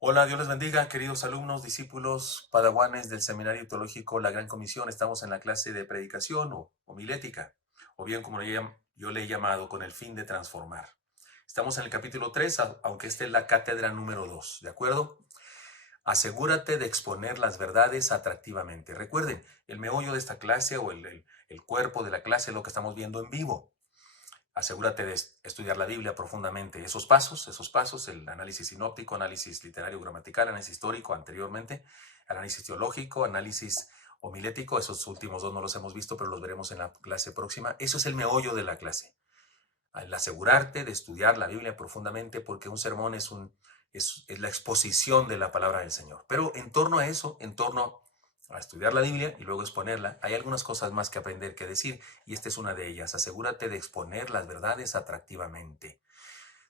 Hola, Dios les bendiga, queridos alumnos, discípulos, padawanes del Seminario Teológico La Gran Comisión. Estamos en la clase de predicación o homilética, o bien como yo le he llamado, con el fin de transformar. Estamos en el capítulo 3, aunque esta es la cátedra número 2, ¿de acuerdo? Asegúrate de exponer las verdades atractivamente. Recuerden, el meollo de esta clase o el cuerpo de la clase es lo que estamos viendo en vivo. Asegúrate de estudiar la Biblia profundamente. Esos pasos, el análisis sinóptico, análisis literario gramatical, análisis histórico anteriormente, análisis teológico, análisis homilético, esos últimos dos no los hemos visto, pero los veremos en la clase próxima. Eso es el meollo de la clase. Al asegurarte de estudiar la Biblia profundamente, porque un sermón es la exposición de la palabra del Señor. Pero en torno a eso, en torno a estudiar la Biblia y luego exponerla, hay algunas cosas más que aprender, que decir, y esta es una de ellas. Asegúrate de exponer las verdades atractivamente.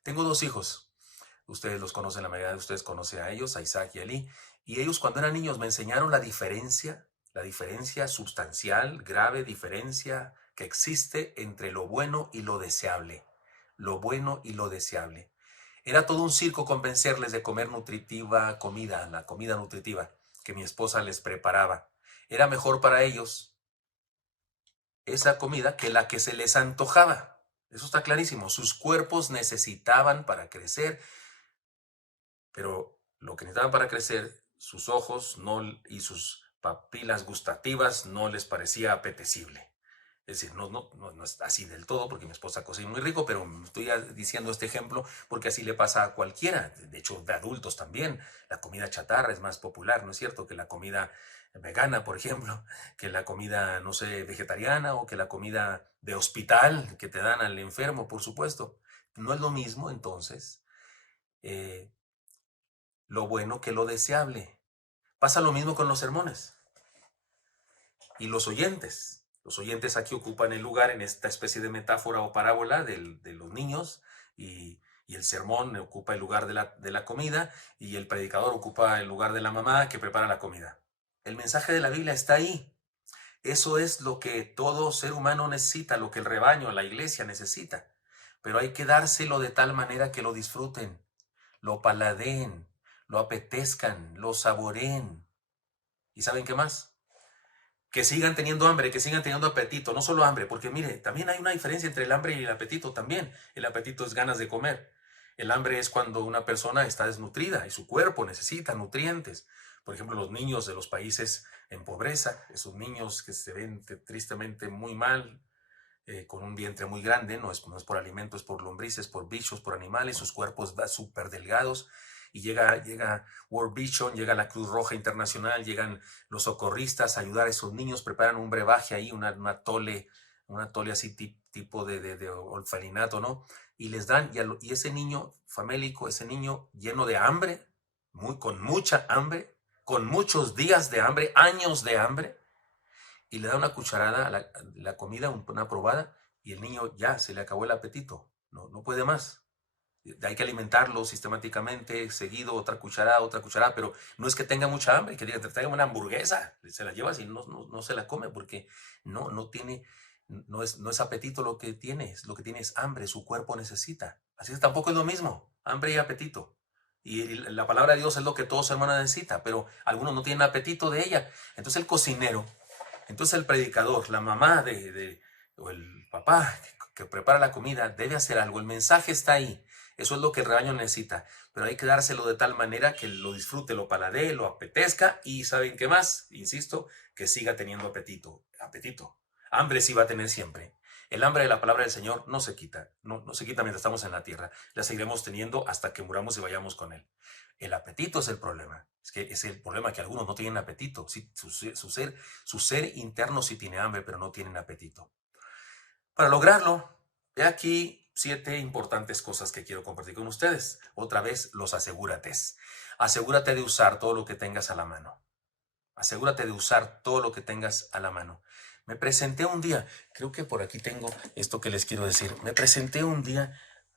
Tengo dos hijos. Ustedes los conocen, la mayoría de ustedes conoce a ellos, a Isaac y a Eli, y ellos cuando eran niños me enseñaron la diferencia sustancial, grave diferencia que existe entre lo bueno y lo deseable. Lo bueno y lo deseable. Era todo un circo convencerles de comer nutritiva comida, la comida nutritiva que mi esposa les preparaba. Era mejor para ellos esa comida que la que se les antojaba. Eso está clarísimo. Sus cuerpos necesitaban para crecer, pero lo que necesitaban para crecer, sus ojos no, y sus papilas gustativas no les parecía apetecible. Es decir, no es así del todo, porque mi esposa cocina muy rico, pero estoy diciendo este ejemplo porque así le pasa a cualquiera, de hecho, de adultos también. La comida chatarra es más popular, ¿no es cierto?, que la comida vegana, por ejemplo, que la comida, no sé, vegetariana o que la comida de hospital que te dan al enfermo, por supuesto. No es lo mismo, entonces, eh, lo bueno que lo deseable. Pasa lo mismo con los sermones y los oyentes. Los oyentes aquí ocupan el lugar en esta especie de metáfora o parábola de los niños y el sermón ocupa el lugar de la comida y el predicador ocupa el lugar de la mamá que prepara la comida. El mensaje de la Biblia está ahí. Eso es lo que todo ser humano necesita, lo que el rebaño, la iglesia necesita. Pero hay que dárselo de tal manera que lo disfruten, lo paladeen, lo apetezcan, lo saboreen. ¿Y saben qué más? Que sigan teniendo hambre, que sigan teniendo apetito, no solo hambre, porque mire, también hay una diferencia entre el hambre y el apetito también. El apetito es ganas de comer. El hambre es cuando una persona está desnutrida y su cuerpo necesita nutrientes. Por ejemplo, los niños de los países en pobreza, esos niños que se ven tristemente muy mal, con un vientre muy grande, no es por alimento, es por lombrices, por bichos, por animales, sus cuerpos súper delgados, y llega World Vision, llega la Cruz Roja Internacional, llegan los socorristas a ayudar a esos niños, preparan un brebaje ahí, un atole así tipo de orfelinato, ¿no? Y les dan, y ese niño famélico, ese niño lleno de hambre, con mucha hambre, con muchos días de hambre, años de hambre, y le da una cucharada a la comida, una probada, y el niño ya se le acabó el apetito, no puede más. Hay que alimentarlo sistemáticamente, seguido, otra cucharada, pero no es que tenga mucha hambre, que diga, te traigan una hamburguesa, se la llevas y no se la come porque no tiene, no es apetito lo que tiene, lo que tiene es hambre, su cuerpo necesita. Así que tampoco es lo mismo, hambre y apetito. Y la palabra de Dios es lo que todo ser humano necesita, pero algunos no tienen apetito de ella. Entonces el cocinero, entonces el predicador, la mamá o el papá que prepara la comida debe hacer algo. El mensaje está ahí. Eso es lo que el rebaño necesita. Pero hay que dárselo de tal manera que lo disfrute, lo paladee, lo apetezca y ¿saben qué más? Insisto, que siga teniendo apetito. Apetito. Hambre sí va a tener siempre. El hambre de la palabra del Señor no se quita. No se quita mientras estamos en la tierra. La seguiremos teniendo hasta que muramos y vayamos con Él. El apetito es el problema. Es que es el problema que algunos no tienen apetito. Sí, su ser interno sí tiene hambre, pero no tienen apetito. Para lograrlo, he aquí 7 importantes cosas que quiero compartir con ustedes. Otra vez, los asegúrates. Asegúrate de usar todo lo que tengas a la mano. Asegúrate de usar todo lo que tengas a la mano. Me presenté un día, creo que por aquí tengo esto que les quiero decir. Me presenté un día,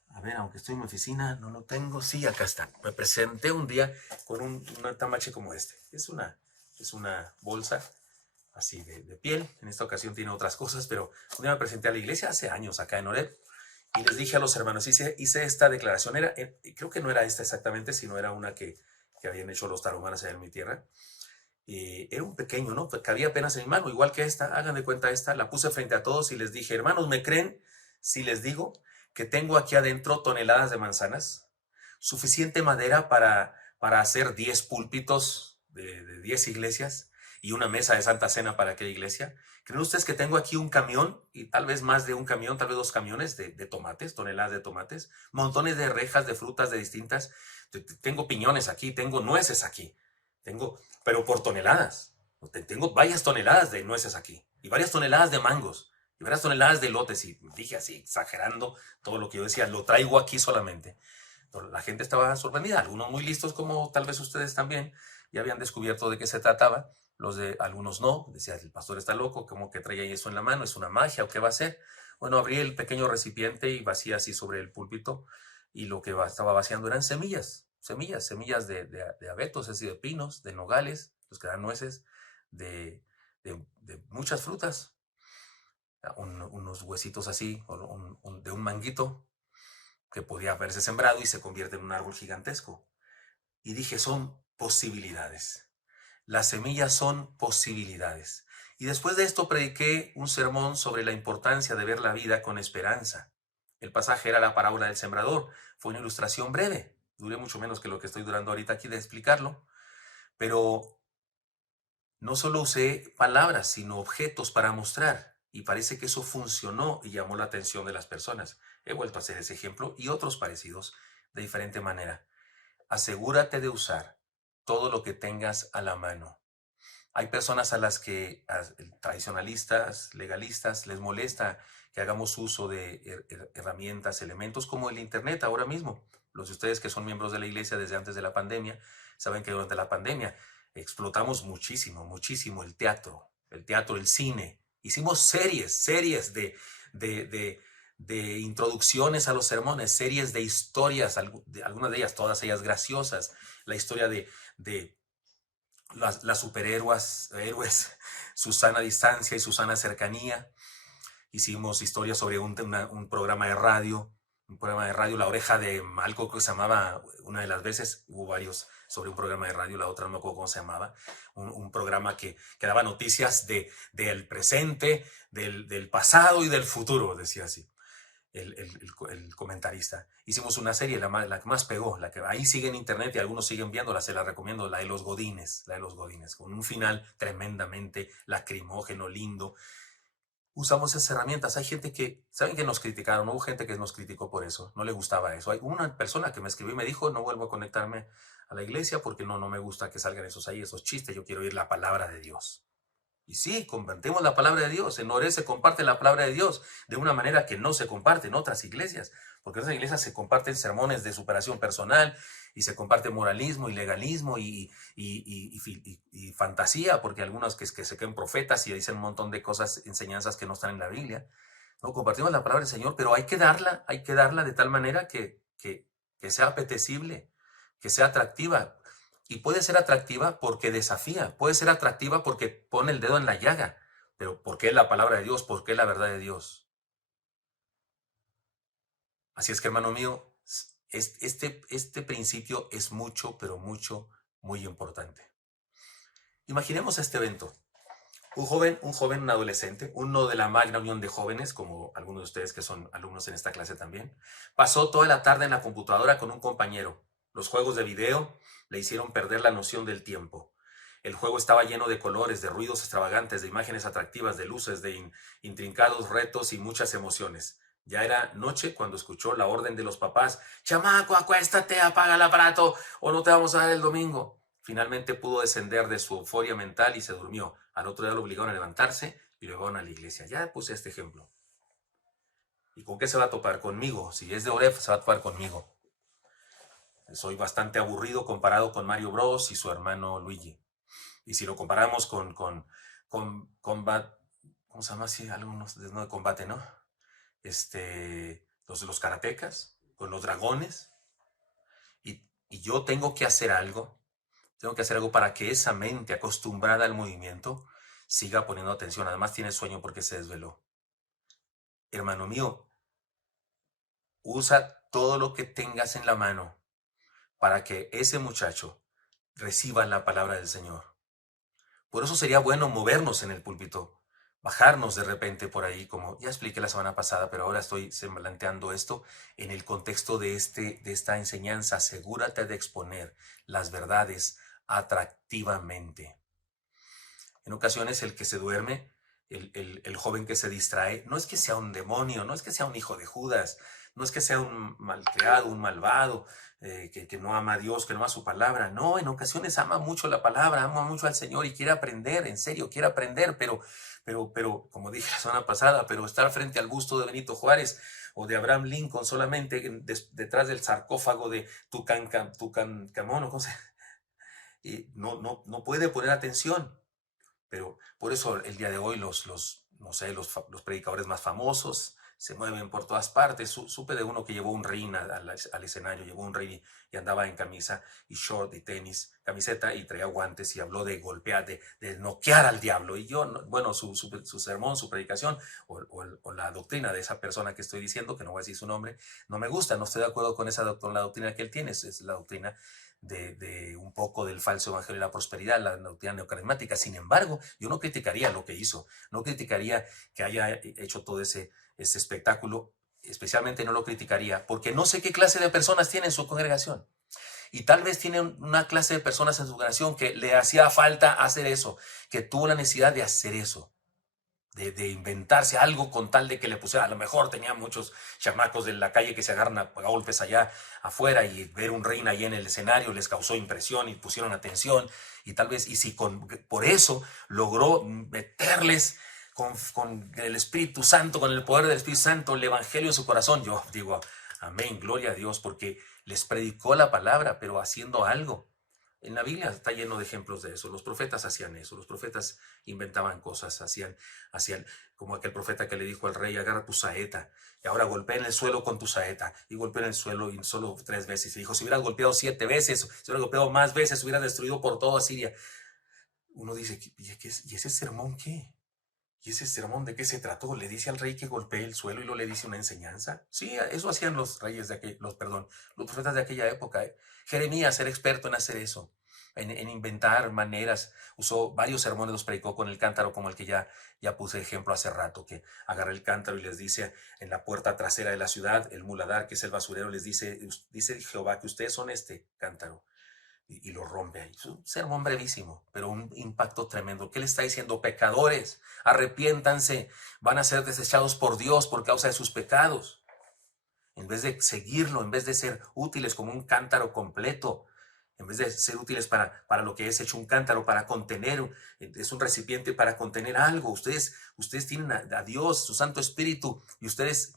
a ver, aunque estoy en mi oficina, no lo tengo. Sí, acá está. Me presenté un día con un tamache como este. Es una bolsa así de piel. En esta ocasión tiene otras cosas, pero un día me presenté a la iglesia hace años acá en Oreb y les dije a los hermanos, hice esta declaración. Creo que no era esta exactamente, sino era una que que habían hecho los tarahumaras allá en mi tierra. Era un pequeño, ¿no? Pues cabía apenas en mi mano, igual que esta. Hagan de cuenta esta. La puse frente a todos y les dije, hermanos, ¿me creen si les digo que tengo aquí adentro toneladas de manzanas? Suficiente madera para hacer 10 púlpitos de 10 iglesias y una mesa de Santa Cena para aquella iglesia. ¿Creen ustedes que tengo aquí un camión y tal vez más de un camión, tal vez 2 camiones de tomates, toneladas de tomates, montones de rejas de frutas de distintas? Tengo piñones aquí, tengo nueces aquí, pero por toneladas. Tengo varias toneladas de nueces aquí y varias toneladas de mangos y varias toneladas de lotes. Y dije así, exagerando todo lo que yo decía, lo traigo aquí solamente. La gente estaba sorprendida, algunos muy listos como tal vez ustedes también, ya habían descubierto de qué se trataba, algunos no, decía, el pastor está loco, ¿cómo que traía eso en la mano? ¿Es una magia o qué va a hacer? Bueno, abrí el pequeño recipiente y vacié así sobre el púlpito y lo que estaba vaciando eran semillas de abetos, es decir, de pinos, de nogales, los que dan nueces, de muchas frutas, unos huesitos así, de un manguito, que podía haberse sembrado y se convierte en un árbol gigantesco. Y dije, son posibilidades. Las semillas son posibilidades. Y después de esto prediqué un sermón sobre la importancia de ver la vida con esperanza. El pasaje era la parábola del sembrador. Fue una ilustración breve. Duré mucho menos que lo que estoy durando ahorita aquí de explicarlo. Pero no solo usé palabras, sino objetos para mostrar. Y parece que eso funcionó y llamó la atención de las personas. He vuelto a hacer ese ejemplo y otros parecidos de diferente manera. Asegúrate de usar todo lo que tengas a la mano. Hay personas a las que, tradicionalistas, legalistas, les molesta que hagamos uso de herramientas, elementos como el Internet ahora mismo. Los de ustedes que son miembros de la iglesia desde antes de la pandemia, saben que durante la pandemia explotamos muchísimo el cine. Hicimos series de introducciones a los sermones, series de historias, algunas de ellas, todas ellas graciosas. La historia de las superhéroes, Susana Distancia y Susana Cercanía. Hicimos historias sobre un programa de radio, La Oreja de Malco, que se llamaba una de las veces. Hubo varios sobre un programa de radio, la otra no me acuerdo cómo se llamaba. Un programa que daba noticias del presente, del pasado y del futuro, decía así el comentarista. Hicimos una serie, la que más pegó, la que ahí sigue en internet y algunos siguen viéndola, se la recomiendo, la de los Godines, con un final tremendamente lacrimógeno, lindo. Usamos esas herramientas. Hay gente que, ¿saben que nos criticaron? Hubo gente que nos criticó por eso, no le gustaba eso. Hay una persona que me escribió y me dijo, no vuelvo a conectarme a la iglesia porque no me gusta que salgan esos chistes, yo quiero oír la palabra de Dios. Y sí, compartimos la palabra de Dios. En Oré se comparte la palabra de Dios de una manera que no se comparte en otras iglesias. Porque en otras iglesias se comparten sermones de superación personal y se comparte moralismo y legalismo y fantasía, porque algunos que se creen profetas y dicen un montón de cosas, enseñanzas que no están en la Biblia. No, compartimos la palabra del Señor, pero hay que darla de tal manera que sea apetecible, que sea atractiva. Y puede ser atractiva porque desafía, puede ser atractiva porque pone el dedo en la llaga. Pero ¿por qué la palabra de Dios? ¿Por qué la verdad de Dios? Así es que, hermano mío, este principio es mucho, pero mucho, muy importante. Imaginemos este evento. Un adolescente, uno de la magna unión de jóvenes, como algunos de ustedes que son alumnos en esta clase también, pasó toda la tarde en la computadora con un compañero. Los juegos de video le hicieron perder la noción del tiempo. El juego estaba lleno de colores, de ruidos extravagantes, de imágenes atractivas, de luces, de intrincados retos y muchas emociones. Ya era noche cuando escuchó la orden de los papás: «Chamaco, acuéstate, apaga el aparato o no te vamos a dar el domingo». Finalmente pudo descender de su euforia mental y se durmió. Al otro día lo obligaron a levantarse y lo llevaron a la iglesia. Ya puse este ejemplo. ¿Y con qué se va a topar? Conmigo. Si es de Oref, se va a topar conmigo. Soy bastante aburrido comparado con Mario Bros y su hermano Luigi. Y si lo comparamos con Combat, ¿cómo se llama así? Algunos de combate, ¿no? Los karatecas, con los dragones. Y yo tengo que hacer algo. Tengo que hacer algo para que esa mente acostumbrada al movimiento siga poniendo atención. Además tiene sueño porque se desveló. Hermano mío, usa todo lo que tengas en la mano para que ese muchacho reciba la palabra del Señor. Por eso sería bueno movernos en el púlpito, bajarnos de repente por ahí, como ya expliqué la semana pasada, pero ahora estoy planteando esto en el contexto de esta enseñanza. Asegúrate de exponer las verdades atractivamente. En ocasiones el que se duerme, el joven que se distrae, no es que sea un demonio, no es que sea un hijo de Judas, no es que sea un malcriado, un malvado, que no ama a Dios, que no ama su palabra. No, en ocasiones ama mucho la palabra, ama mucho al Señor y quiere aprender, en serio, quiere aprender, pero, como dije la semana pasada, pero estar frente al busto de Benito Juárez o de Abraham Lincoln solamente detrás del sarcófago de Tutankamón, y no puede poner atención. Pero por eso el día de hoy no sé, los predicadores más famosos se mueven por todas partes. Supe de uno que llevó un ring al escenario, llevó un ring y andaba en camisa y short y tenis, camiseta y traía guantes y habló de golpear, de noquear al diablo. Y yo, bueno, su sermón, su predicación o la doctrina de esa persona que estoy diciendo, que no voy a decir su nombre, no me gusta, no estoy de acuerdo con la doctrina que él tiene, es la doctrina de un poco del falso evangelio de la prosperidad, la doctrina neocarismática. Sin embargo, yo no criticaría lo que hizo, no criticaría que haya hecho todo ese espectáculo, especialmente no lo criticaría porque no sé qué clase de personas tiene en su congregación. Y tal vez tiene una clase de personas en su congregación que le hacía falta hacer eso, que tuvo la necesidad de hacer eso. De inventarse algo con tal de que le pusiera, a lo mejor tenía muchos chamacos de la calle que se agarran a golpes allá afuera y ver un reina ahí en el escenario les causó impresión y pusieron atención y tal vez, y si por eso logró meterles con el Espíritu Santo, con el poder del Espíritu Santo, el Evangelio en su corazón, yo digo, amén, gloria a Dios, porque les predicó la palabra, pero haciendo algo. En la Biblia está lleno de ejemplos de eso. Los profetas hacían eso. Los profetas inventaban cosas, hacían como aquel profeta que le dijo al rey, agarra tu saeta y ahora golpea en el suelo con tu saeta. Y golpea en el suelo y solo 3 veces. Y dijo, si hubieras golpeado 7 veces, si hubieras golpeado más veces, hubieras destruido por todo Asiria. Uno dice, ¿y ese sermón qué? ¿Y ese sermón de qué se trató? ¿Le dice al rey que golpee el suelo y luego le dice una enseñanza? Sí, eso hacían los reyes los profetas de aquella época. Jeremías era experto en hacer eso, en inventar maneras. Usó varios sermones, los predicó con el cántaro, como el que ya puse ejemplo hace rato, que agarra el cántaro y les dice en la puerta trasera de la ciudad, el muladar, que es el basurero, les dice Jehová que ustedes son este cántaro. Y lo rompe ahí. Es un sermón brevísimo, pero un impacto tremendo. ¿Qué le está diciendo? Pecadores, arrepiéntanse, van a ser desechados por Dios por causa de sus pecados. En vez de seguirlo, en vez de ser útiles como un cántaro completo, en vez de ser útiles para lo que es hecho un cántaro, para contener, es un recipiente para contener algo. Ustedes tienen a Dios, su Santo Espíritu, y ustedes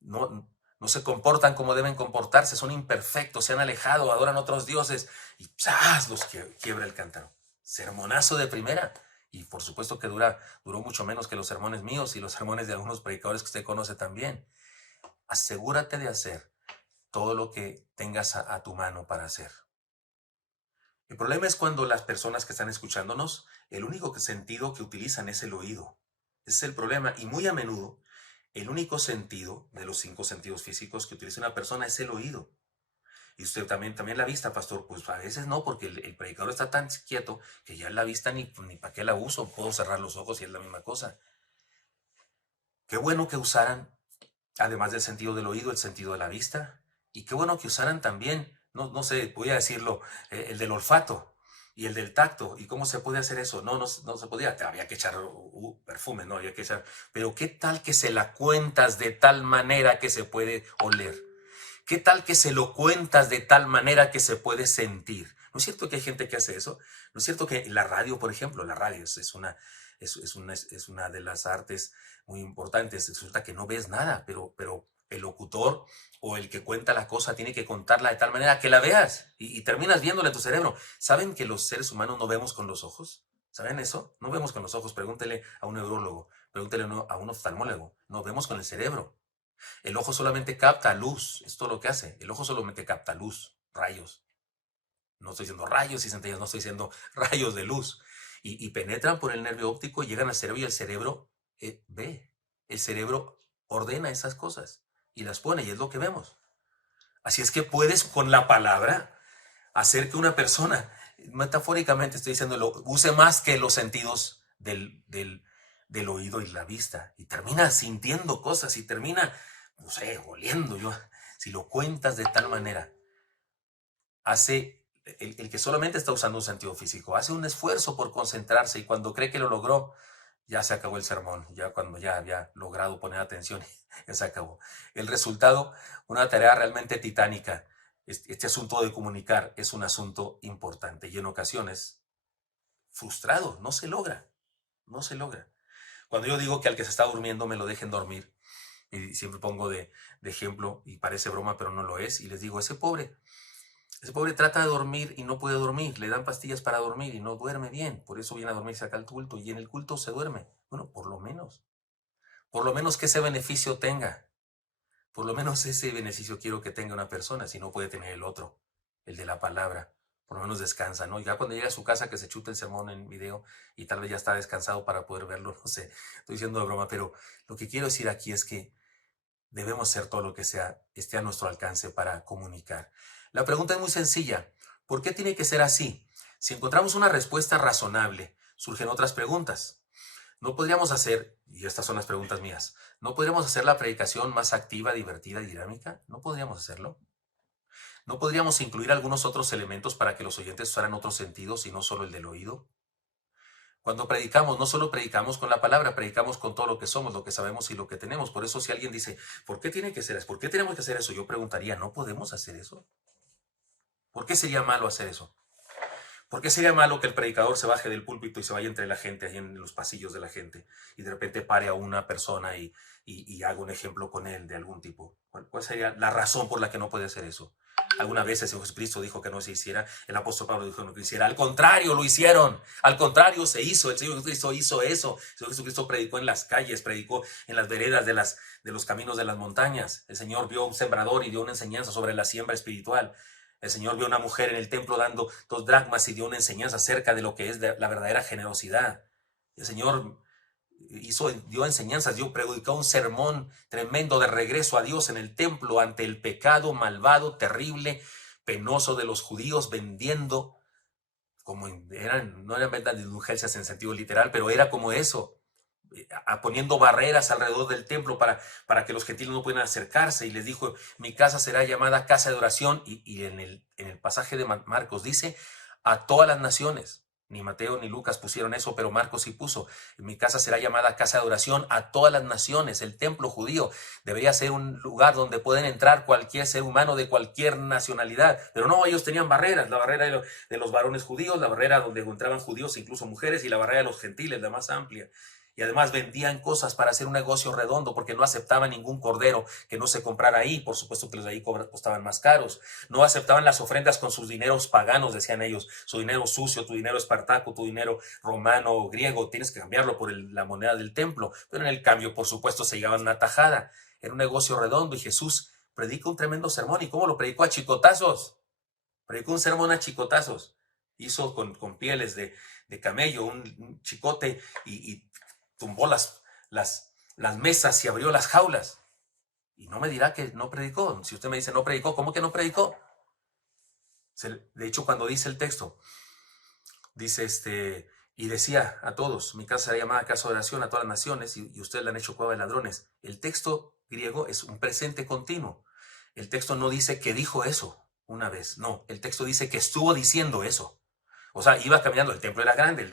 no se comportan como deben comportarse, son imperfectos, se han alejado, adoran otros dioses y ¡zas! Los quiebra el cántaro. Sermonazo de primera. Y por supuesto que duró mucho menos que los sermones míos y los sermones de algunos predicadores que usted conoce también. Asegúrate de hacer todo lo que tengas a tu mano para hacer. El problema es cuando las personas que están escuchándonos, el único sentido que utilizan es el oído. Ese es el problema. Y muy a menudo, el único sentido de los 5 sentidos físicos que utiliza una persona es el oído. Y usted también la vista, pastor, pues a veces no, porque el predicador está tan quieto que ya la vista ni para qué la uso, puedo cerrar los ojos y es la misma cosa. Qué bueno que usaran, además del sentido del oído, el sentido de la vista. Y qué bueno que usaran también, no sé, voy a decirlo, el del olfato y el del tacto. ¿Y cómo se puede hacer eso? No se podía, había que echar perfume, no había que echar. Pero ¿qué tal que se la cuentas de tal manera que se puede oler? ¿Qué tal que se lo cuentas de tal manera que se puede sentir? ¿No es cierto que hay gente que hace eso? ¿No es cierto que la radio, por ejemplo, la radio es una de las artes muy importantes? Resulta que no ves nada, pero el locutor o el que cuenta la cosa tiene que contarla de tal manera que la veas y terminas viéndola en tu cerebro. ¿Saben que los seres humanos no vemos con los ojos? ¿Saben eso? No vemos con los ojos. Pregúntele a un neurólogo, pregúntele a un oftalmólogo. No vemos con el cerebro. El ojo solamente capta luz, es todo lo que hace. El ojo solamente capta luz, rayos. No estoy diciendo rayos y centellas, no estoy diciendo rayos de luz. Y penetran por el nervio óptico, llegan al cerebro y el cerebro ve. El cerebro ordena esas cosas y las pone y es lo que vemos. Así es que puedes con la palabra hacer que una persona metafóricamente estoy diciendo, use más que los sentidos del oído y la vista. Y termina sintiendo cosas y termina, no sé, oliendo. Si lo cuentas de tal manera, el que solamente está usando un sentido físico, hace un esfuerzo por concentrarse y cuando cree que lo logró, ya se acabó el sermón. Ya cuando ya había logrado poner atención, ya se acabó. El resultado, una tarea realmente titánica. Este asunto de comunicar es un asunto importante y en ocasiones frustrado, no se logra, no se logra. Cuando yo digo que al que se está durmiendo me lo dejen dormir, y siempre pongo de ejemplo, y parece broma, pero no lo es, y les digo, ese pobre trata de dormir y no puede dormir, le dan pastillas para dormir y no duerme bien, por eso viene a dormirse acá al culto, y en el culto se duerme. Bueno, por lo menos que ese beneficio tenga, por lo menos ese beneficio quiero que tenga una persona, si no puede tener el otro, el de la palabra. Por lo menos descansa, ¿no? Ya cuando llega a su casa que se chuta el sermón en video y tal vez ya está descansado para poder verlo, no sé, estoy diciendo de broma, pero lo que quiero decir aquí es que debemos hacer todo lo que esté a nuestro alcance para comunicar. La pregunta es muy sencilla. ¿Por qué tiene que ser así? Si encontramos una respuesta razonable, surgen otras preguntas. ¿No podríamos hacer, y estas son las preguntas mías, ¿no podríamos hacer la predicación más activa, divertida y dinámica? ¿No podríamos hacerlo? ¿No podríamos incluir algunos otros elementos para que los oyentes usaran otros sentidos y no solo el del oído? Cuando predicamos, no solo predicamos con la palabra, predicamos con todo lo que somos, lo que sabemos y lo que tenemos. Por eso si alguien dice, ¿por qué tiene que ser eso? ¿Por qué tenemos que hacer eso? Yo preguntaría, ¿no podemos hacer eso? ¿Por qué sería malo hacer eso? ¿Por qué sería malo que el predicador se baje del púlpito y se vaya entre la gente, ahí en los pasillos de la gente, y de repente pare a una persona y haga un ejemplo con él de algún tipo? ¿Cuál sería la razón por la que no puede hacer eso? Algunas veces el Jesucristo dijo que no se hiciera, el apóstol Pablo dijo que no se hiciera. Al contrario, lo hicieron. Al contrario, se hizo. El Señor Jesucristo hizo eso. El Señor Jesucristo predicó en las calles, predicó en las veredas de los caminos de las montañas. El Señor vio un sembrador y dio una enseñanza sobre la siembra espiritual. El Señor vio a una mujer en el templo dando 2 dracmas y dio una enseñanza acerca de lo que es la verdadera generosidad. El Señor dio enseñanzas, predicó un sermón tremendo de regreso a Dios en el templo ante el pecado malvado, terrible, penoso de los judíos, vendiendo, no eran ventas de indulgencias en sentido literal, pero era como eso, poniendo barreras alrededor del templo para que los gentiles no puedan acercarse, y les dijo, mi casa será llamada casa de oración, y en el pasaje de Marcos dice, a todas las naciones. Ni Mateo ni Lucas pusieron eso, pero Marcos sí puso, mi casa será llamada casa de oración a todas las naciones. El templo judío debería ser un lugar donde pueden entrar cualquier ser humano de cualquier nacionalidad, pero no, ellos tenían barreras, la barrera de los varones judíos, la barrera donde entraban judíos, incluso mujeres, y la barrera de los gentiles, la más amplia. Y además vendían cosas para hacer un negocio redondo porque no aceptaban ningún cordero que no se comprara ahí. Por supuesto que los de ahí costaban más caros. No aceptaban las ofrendas con sus dineros paganos, decían ellos. Su dinero sucio, tu dinero espartaco, tu dinero romano o griego. Tienes que cambiarlo por la moneda del templo. Pero en el cambio, por supuesto, se llevaban una tajada. Era un negocio redondo y Jesús predica un tremendo sermón. ¿Y cómo lo predicó? A chicotazos. Predicó un sermón a chicotazos. Hizo con pieles de camello un chicote y tumbó las mesas y abrió las jaulas. Y no me dirá que no predicó. Si usted me dice no predicó, ¿cómo que no predicó? De hecho, cuando dice el texto, dice y decía a todos, mi casa será llamada casa de oración a todas las naciones, y ustedes la han hecho cueva de ladrones. El texto griego es un presente continuo. El texto no dice que dijo eso una vez, no, el texto dice que estuvo diciendo eso. O sea, iba caminando, el templo era grande,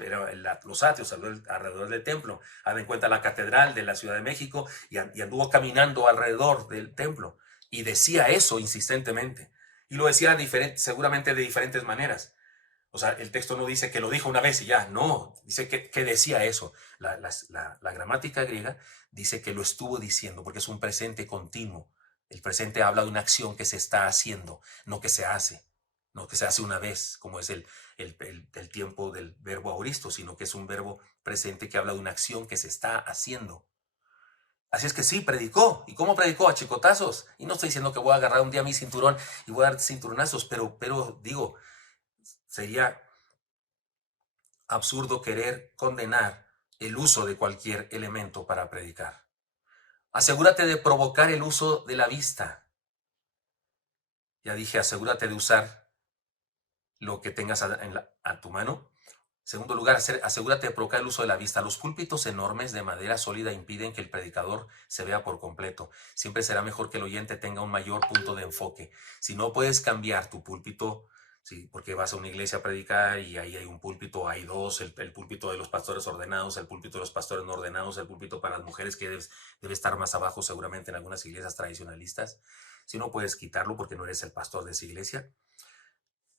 los atrios alrededor del templo, haz en cuenta la catedral de la Ciudad de México, y anduvo caminando alrededor del templo, y decía eso insistentemente, y lo decía seguramente de diferentes maneras. O sea, el texto no dice que lo dijo una vez y ya, no, dice que decía eso. La gramática griega dice que lo estuvo diciendo, porque es un presente continuo. El presente habla de una acción que se está haciendo, no que se hace. No que se hace una vez, como es el tiempo del verbo auristo, sino que es un verbo presente que habla de una acción que se está haciendo. Así es que sí, predicó. ¿Y cómo predicó? A chicotazos. Y no estoy diciendo que voy a agarrar un día mi cinturón y voy a dar cinturonazos, pero digo, sería absurdo querer condenar el uso de cualquier elemento para predicar. Asegúrate de provocar el uso de la vista. Ya dije, asegúrate de usar lo que tengas a tu mano. Segundo lugar, asegúrate de provocar el uso de la vista. Los púlpitos enormes de madera sólida impiden que el predicador se vea por completo. Siempre será mejor que el oyente tenga un mayor punto de enfoque. Si no puedes cambiar tu púlpito, sí, porque vas a una iglesia a predicar y ahí hay un púlpito, hay dos, el púlpito de los pastores ordenados, el púlpito de los pastores no ordenados, el púlpito para las mujeres que debe estar más abajo seguramente en algunas iglesias tradicionalistas. Si no puedes quitarlo porque no eres el pastor de esa iglesia,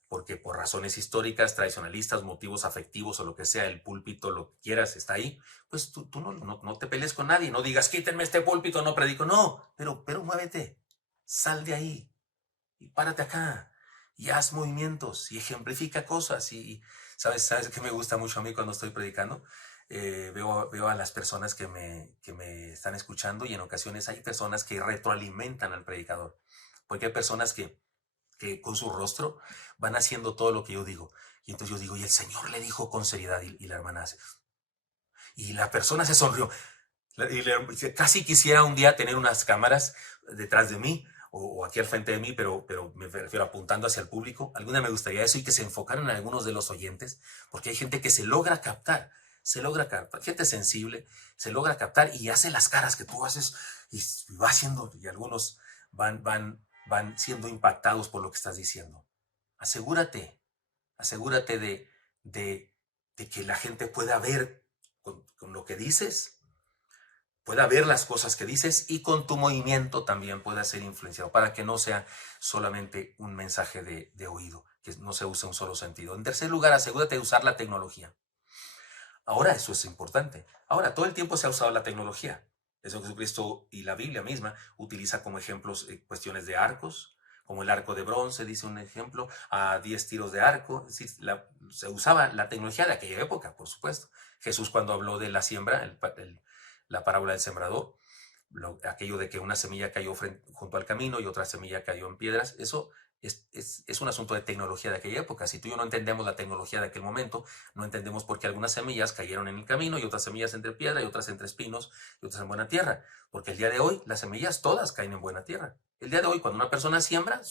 porque por razones históricas, tradicionalistas, motivos afectivos o lo que sea, el púlpito, lo que quieras, está ahí, pues tú no te pelees con nadie, no digas, quítenme este púlpito, no predico, no, pero muévete, sal de ahí y párate acá y haz movimientos y ejemplifica cosas ¿sabes qué me gusta mucho a mí cuando estoy predicando? Veo a las personas que me están escuchando y en ocasiones hay personas que retroalimentan al predicador, porque hay personas que con su rostro van haciendo todo lo que yo digo. Y entonces yo digo, y el Señor le dijo con seriedad, y la hermana hace. Y la persona se sonrió. Casi quisiera un día tener unas cámaras detrás de mí o aquí al frente de mí, pero me refiero apuntando hacia el público. Alguna me gustaría eso y que se enfocaran en algunos de los oyentes, porque hay gente que se logra captar, gente sensible, se logra captar y hace las caras que tú haces y va haciendo, y algunos van siendo impactados por lo que estás diciendo. Asegúrate de que la gente pueda ver con lo que dices, pueda ver las cosas que dices y con tu movimiento también pueda ser influenciado para que no sea solamente un mensaje de oído, que no se use un solo sentido. En tercer lugar, asegúrate de usar la tecnología. Ahora eso es importante. Ahora, todo el tiempo se ha usado la tecnología. Eso Jesucristo y la Biblia misma utiliza como ejemplos cuestiones de arcos, como el arco de bronce, dice un ejemplo, a 10 tiros de arco. Es decir, se usaba la tecnología de aquella época, por supuesto. Jesús cuando habló de la siembra, la parábola del sembrador, aquello de que una semilla cayó junto al camino y otra semilla cayó en piedras, eso es un asunto de tecnología de aquella época. Si tú y yo no entendemos la tecnología de aquel momento, no entendemos por qué algunas semillas cayeron en el camino y otras semillas entre piedra y otras entre espinos y otras en buena tierra. Porque el día de hoy las semillas todas caen en buena tierra. El día de hoy cuando una persona siembra,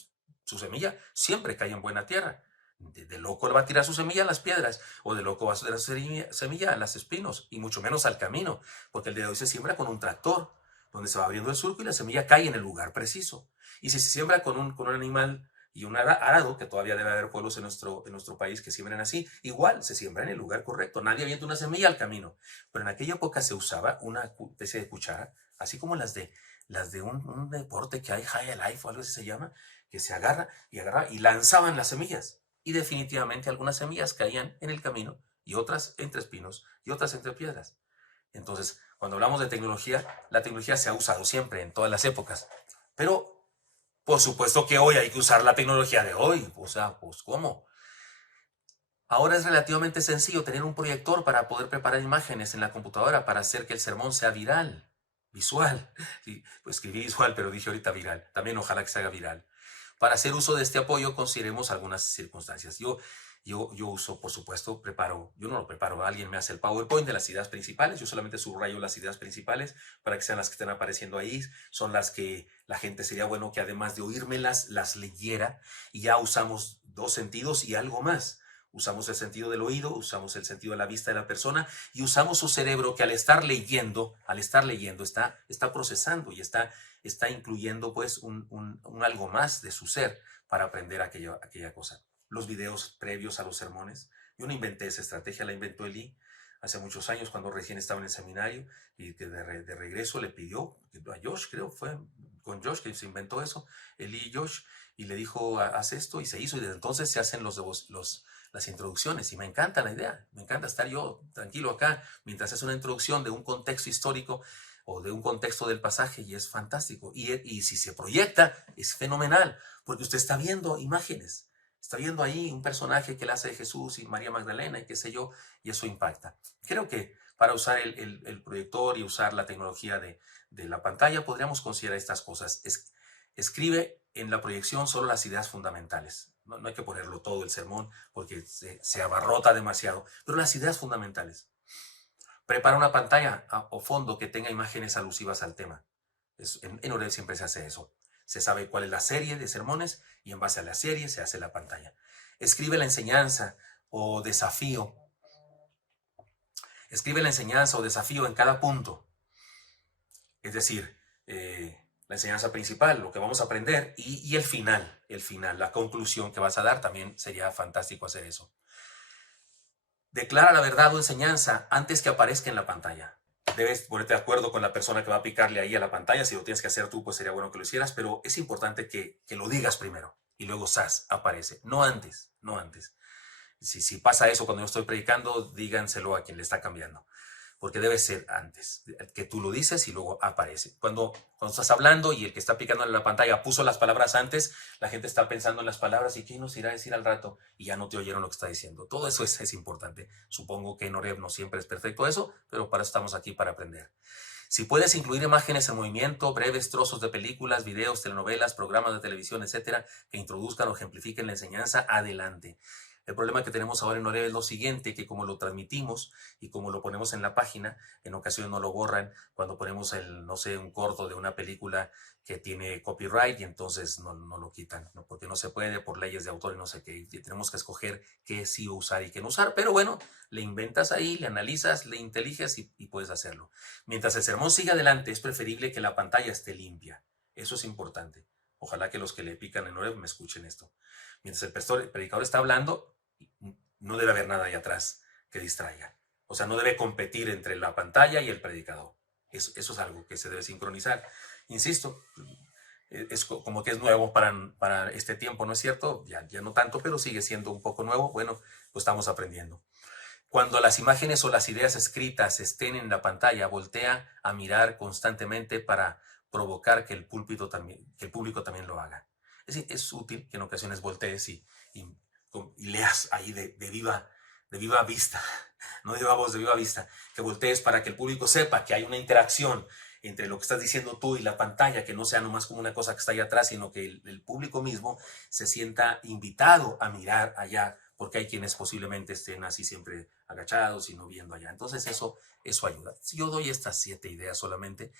su semilla siempre cae en buena tierra. De loco va a tirar su semilla a las piedras o de loco va a tirar su semilla a los espinos y mucho menos al camino, porque el día de hoy se siembra con un tractor donde se va abriendo el surco y la semilla cae en el lugar preciso. Y si se siembra con un animal y un arado, que todavía debe haber pueblos en nuestro país que siembren así, igual se siembra en el lugar correcto. Nadie avienta una semilla al camino. Pero en aquella época se usaba una especie de cuchara, así como las de un deporte que hay, High Life o algo así se llama, que se agarra y lanzaban las semillas. Y definitivamente algunas semillas caían en el camino y otras entre espinos y otras entre piedras. Entonces, cuando hablamos de tecnología, la tecnología se ha usado siempre, en todas las épocas. Pero, por supuesto que hoy hay que usar la tecnología de hoy. O sea, pues, ¿cómo? Ahora es relativamente sencillo tener un proyector para poder preparar imágenes en la computadora para hacer que el sermón sea viral, visual. Sí, pues escribí visual, pero dije ahorita viral. También ojalá que se haga viral. Para hacer uso de este apoyo, consideremos algunas circunstancias. Yo uso, por supuesto, yo no lo preparo, alguien me hace el PowerPoint de las ideas principales, yo solamente subrayo las ideas principales para que sean las que estén apareciendo ahí, son las que la gente sería bueno que además de oírmelas, las leyera, y ya usamos dos sentidos y algo más. Usamos el sentido del oído, usamos el sentido de la vista de la persona y usamos su cerebro que al estar leyendo está procesando y está incluyendo pues un algo más de su ser para aprender aquella cosa. Los videos previos a los sermones. Yo no inventé esa estrategia, la inventó Eli hace muchos años cuando recién estaba en el seminario y que de regreso le pidió a Josh, creo fue con Josh que se inventó eso, Eli y Josh, y le dijo haz esto y se hizo y desde entonces se hacen las introducciones y me encanta la idea, me encanta estar yo tranquilo acá mientras es una introducción de un contexto histórico o de un contexto del pasaje y es fantástico. Y si se proyecta, es fenomenal, porque usted está viendo imágenes, está viendo ahí un personaje que le hace de Jesús y María Magdalena y qué sé yo, y eso impacta. Creo que para usar el proyector y usar la tecnología de la pantalla, podríamos considerar estas cosas. Escribe en la proyección solo las ideas fundamentales. No hay que ponerlo todo el sermón porque se abarrota demasiado, pero las ideas fundamentales. Prepara una pantalla o fondo que tenga imágenes alusivas al tema. En Oreb siempre se hace eso. Se sabe cuál es la serie de sermones y en base a la serie se hace la pantalla. Escribe la enseñanza o desafío. Escribe la enseñanza o desafío en cada punto. Es decir, la enseñanza principal, lo que vamos a aprender, y el final, la conclusión que vas a dar, también sería fantástico hacer eso. Declara la verdad o enseñanza antes que aparezca en la pantalla. Debes ponerte de acuerdo con la persona que va a picarle ahí a la pantalla. Si lo tienes que hacer tú, pues sería bueno que lo hicieras, pero es importante que lo digas primero y luego ¡zas! Aparece. No antes, no antes. Si pasa eso cuando yo estoy predicando, díganselo a quien le está cambiando, porque debe ser antes, que tú lo dices y luego aparece. Cuando estás hablando y el que está picando en la pantalla puso las palabras antes, la gente está pensando en las palabras y ¿qué nos irá a decir al rato? Y ya no te oyeron lo que está diciendo. Todo eso es importante. Supongo que en Oreb no siempre es perfecto eso, pero para eso estamos aquí, para aprender. Si puedes incluir imágenes en movimiento, breves trozos de películas, videos, telenovelas, programas de televisión, etcétera, que introduzcan o ejemplifiquen la enseñanza, adelante. El problema que tenemos ahora en Oreb es lo siguiente, que como lo transmitimos y como lo ponemos en la página, en ocasiones no lo borran cuando ponemos no sé, un corto de una película que tiene copyright y entonces no lo quitan, ¿no? Porque no se puede por leyes de autor y no sé qué. Y tenemos que escoger qué sí usar y qué no usar, pero bueno, le inventas ahí, le analizas, le inteliges y puedes hacerlo. Mientras el sermón siga adelante, es preferible que la pantalla esté limpia. Eso es importante. Ojalá que los que le pican en Oreb me escuchen esto. Mientras el predicador está hablando, no debe haber nada ahí atrás que distraiga. O sea, no debe competir entre la pantalla y el predicador. Eso es algo que se debe sincronizar. Insisto, es como que es nuevo para este tiempo, ¿no es cierto? Ya no tanto, pero sigue siendo un poco nuevo. Bueno, lo estamos aprendiendo. Cuando las imágenes o las ideas escritas estén en la pantalla, voltea a mirar constantemente para provocar que el público también lo haga. Es decir, es útil que en ocasiones voltees y leas ahí de viva vista, no de viva voz, de viva vista, que voltees para que el público sepa que hay una interacción entre lo que estás diciendo tú y la pantalla, que no sea nomás como una cosa que está allá atrás, sino que el público mismo se sienta invitado a mirar allá, porque hay quienes posiblemente estén así siempre agachados y no viendo allá. Entonces eso ayuda. Yo doy estas 7 ideas solamente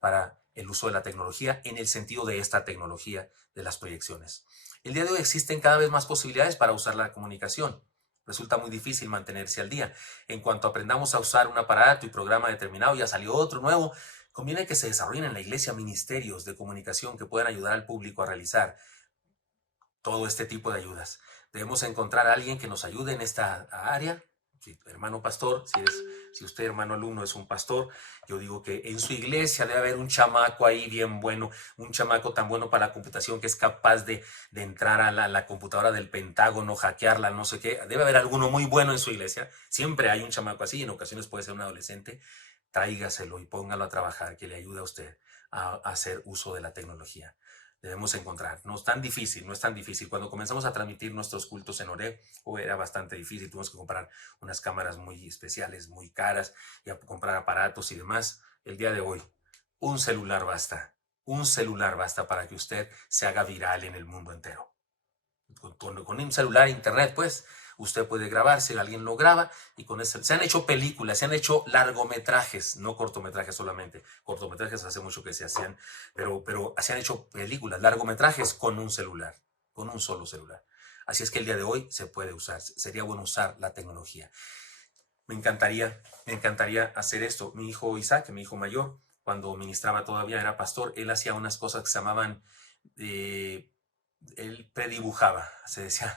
para el uso de la tecnología en el sentido de esta tecnología de las proyecciones. El día de hoy existen cada vez más posibilidades para usar la comunicación. Resulta muy difícil mantenerse al día. En cuanto aprendamos a usar un aparato y programa determinado, ya salió otro nuevo. Conviene que se desarrollen en la iglesia ministerios de comunicación que puedan ayudar al público a realizar todo este tipo de ayudas. Debemos encontrar a alguien que nos ayude en esta área. Sí, hermano pastor, si usted, hermano alumno, es un pastor, yo digo que en su iglesia debe haber un chamaco ahí bien bueno, un chamaco tan bueno para la computación que es capaz de entrar a la computadora del Pentágono, hackearla, no sé qué. Debe haber alguno muy bueno en su iglesia. Siempre hay un chamaco así, en ocasiones puede ser un adolescente. Tráigaselo y póngalo a trabajar, que le ayude a usted a hacer uso de la tecnología. Debemos encontrar. No es tan difícil, no es tan difícil. Cuando comenzamos a transmitir nuestros cultos en Oreb, era bastante difícil. Tuvimos que comprar unas cámaras muy especiales, muy caras, y a comprar aparatos y demás. El día de hoy, un celular basta. Un celular basta para que usted se haga viral en el mundo entero. Con un celular, internet, pues, usted puede grabarse, alguien lo graba y con eso se han hecho películas, se han hecho largometrajes, no cortometrajes solamente. Cortometrajes hace mucho que se hacían, pero se han hecho películas, largometrajes con un celular, con un solo celular. Así es que el día de hoy se puede usar, sería bueno usar la tecnología. Me encantaría hacer esto. Mi hijo Isaac, mi hijo mayor, cuando ministraba todavía, era pastor, él hacía unas cosas que se llamaban él predibujaba, se decía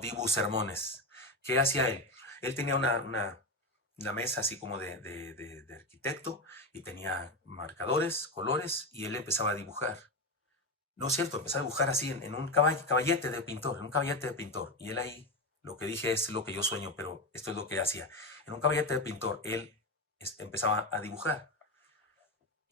dibu sermones. ¿Qué hacía él? Él tenía una mesa así como de arquitecto y tenía marcadores, colores, y él empezaba a dibujar. No es cierto, empezaba a dibujar así en un caballete de pintor, en un caballete de pintor. Y él ahí, lo que dije es lo que yo sueño, pero esto es lo que hacía. En un caballete de pintor, él empezaba a dibujar.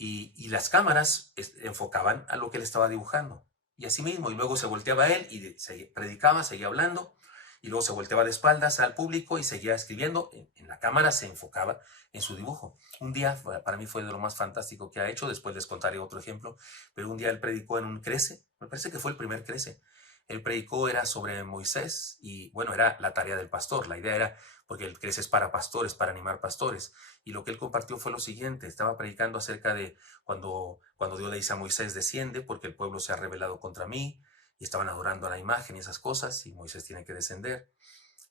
Y las cámaras enfocaban a lo que él estaba dibujando. Y así mismo, y luego se volteaba él y predicaba, seguía hablando, y luego se volteaba de espaldas al público y seguía escribiendo. En la cámara se enfocaba en su dibujo. Un día, para mí fue de lo más fantástico que ha hecho, después les contaré otro ejemplo, pero un día él predicó en un crece, me parece que fue el primer crece. Él predicó, era sobre Moisés, y bueno, era la tarea del pastor. La idea era, porque el crece es para pastores, para animar pastores. Y lo que él compartió fue lo siguiente: estaba predicando acerca de cuando Dios le dice a Moisés: desciende porque el pueblo se ha rebelado contra mí. y estaban adorando a la imagen y esas cosas, y Moisés tiene que descender.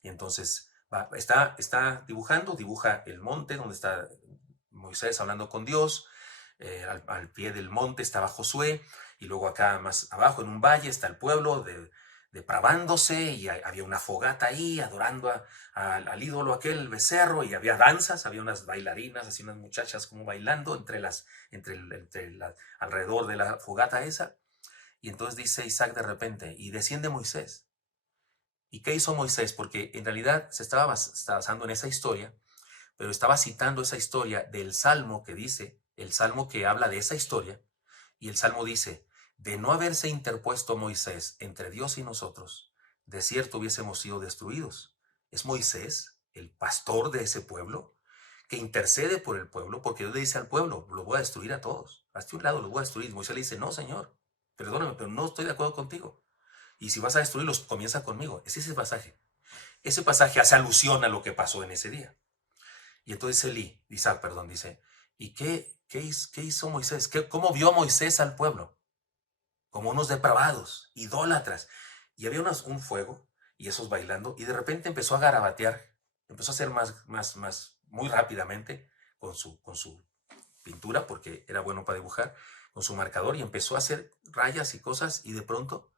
Y entonces está dibujando, dibuja el monte donde está Moisés hablando con Dios. Al pie del monte estaba Josué, y luego acá más abajo en un valle está el pueblo depravándose, y había una fogata ahí adorando al ídolo aquel becerro, y había danzas, había unas bailarinas, así unas muchachas como bailando alrededor de la fogata esa. Y entonces dice Isaac de repente, y desciende Moisés. ¿Y qué hizo Moisés? Porque en realidad se estaba basando en esa historia, pero estaba citando esa historia del Salmo que dice, el Salmo que habla de esa historia, y el Salmo dice, de no haberse interpuesto Moisés entre Dios y nosotros, de cierto hubiésemos sido destruidos. Es Moisés, el pastor de ese pueblo, que intercede por el pueblo, porque Dios le dice al pueblo, lo voy a destruir a todos. Hasta un lado los voy a destruir. Moisés le dice, no, Señor, perdóname, pero no estoy de acuerdo contigo. Y si vas a destruirlos, comienza conmigo. Es ese pasaje. Ese pasaje hace alusión a lo que pasó en ese día. Y entonces Isaac, dice, ¿y qué hizo Moisés? ¿Cómo vio Moisés al pueblo? Como unos depravados, idólatras. Y había un fuego, y esos bailando, y de repente empezó a garabatear, empezó a hacer muy rápidamente con su pintura, porque era bueno para dibujar, con su marcador, y empezó a hacer rayas y cosas, y de pronto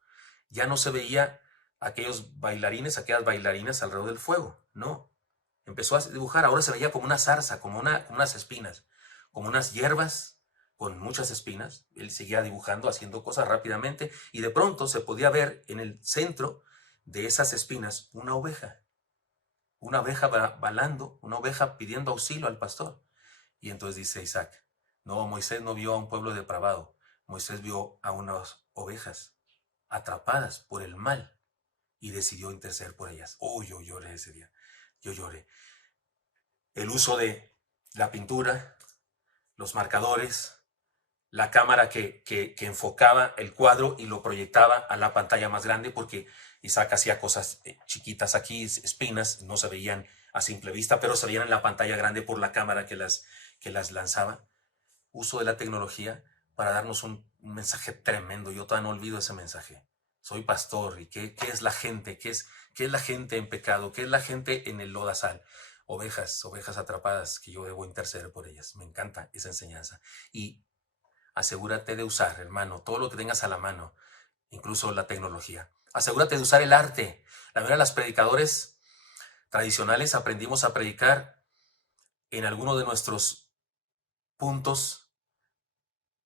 ya no se veía aquellos bailarines, aquellas bailarinas alrededor del fuego, no. Empezó a dibujar, ahora se veía como una zarza, como unas espinas, como unas hierbas con muchas espinas. Él seguía dibujando, haciendo cosas rápidamente, y de pronto se podía ver en el centro de esas espinas una oveja balando, una oveja pidiendo auxilio al pastor. Y entonces dice Isaac, no, Moisés no vio a un pueblo depravado, Moisés vio a unas ovejas atrapadas por el mal y decidió interceder por ellas. Oh, yo lloré ese día, yo lloré. El uso de la pintura, los marcadores, la cámara que enfocaba el cuadro y lo proyectaba a la pantalla más grande, porque Isaac hacía cosas chiquitas aquí, espinas, no se veían a simple vista, pero se veían en la pantalla grande por la cámara que las lanzaba. Uso de la tecnología para darnos un mensaje tremendo. Yo todavía no olvido ese mensaje. Soy pastor, y ¿qué es la gente? ¿Qué es la gente en pecado? ¿Qué es la gente en el lodazal? Ovejas atrapadas que yo debo interceder por ellas. Me encanta esa enseñanza. Y asegúrate de usar, hermano, todo lo que tengas a la mano, incluso la tecnología. Asegúrate de usar el arte. La verdad, los predicadores tradicionales aprendimos a predicar en alguno de nuestros puntos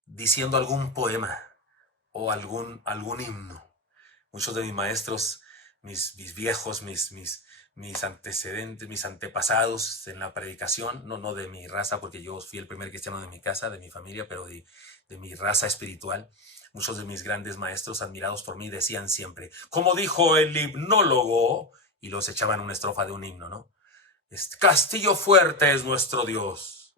diciendo algún poema o algún himno. Muchos de mis maestros, mis viejos, mis antecedentes, mis antepasados en la predicación, no de mi raza, porque yo fui el primer cristiano de mi casa, de mi familia, pero de mi raza espiritual. Muchos de mis grandes maestros, admirados por mí, decían siempre, como dijo el himnólogo, y los echaban una estrofa de un himno, ¿no? Castillo fuerte es nuestro Dios,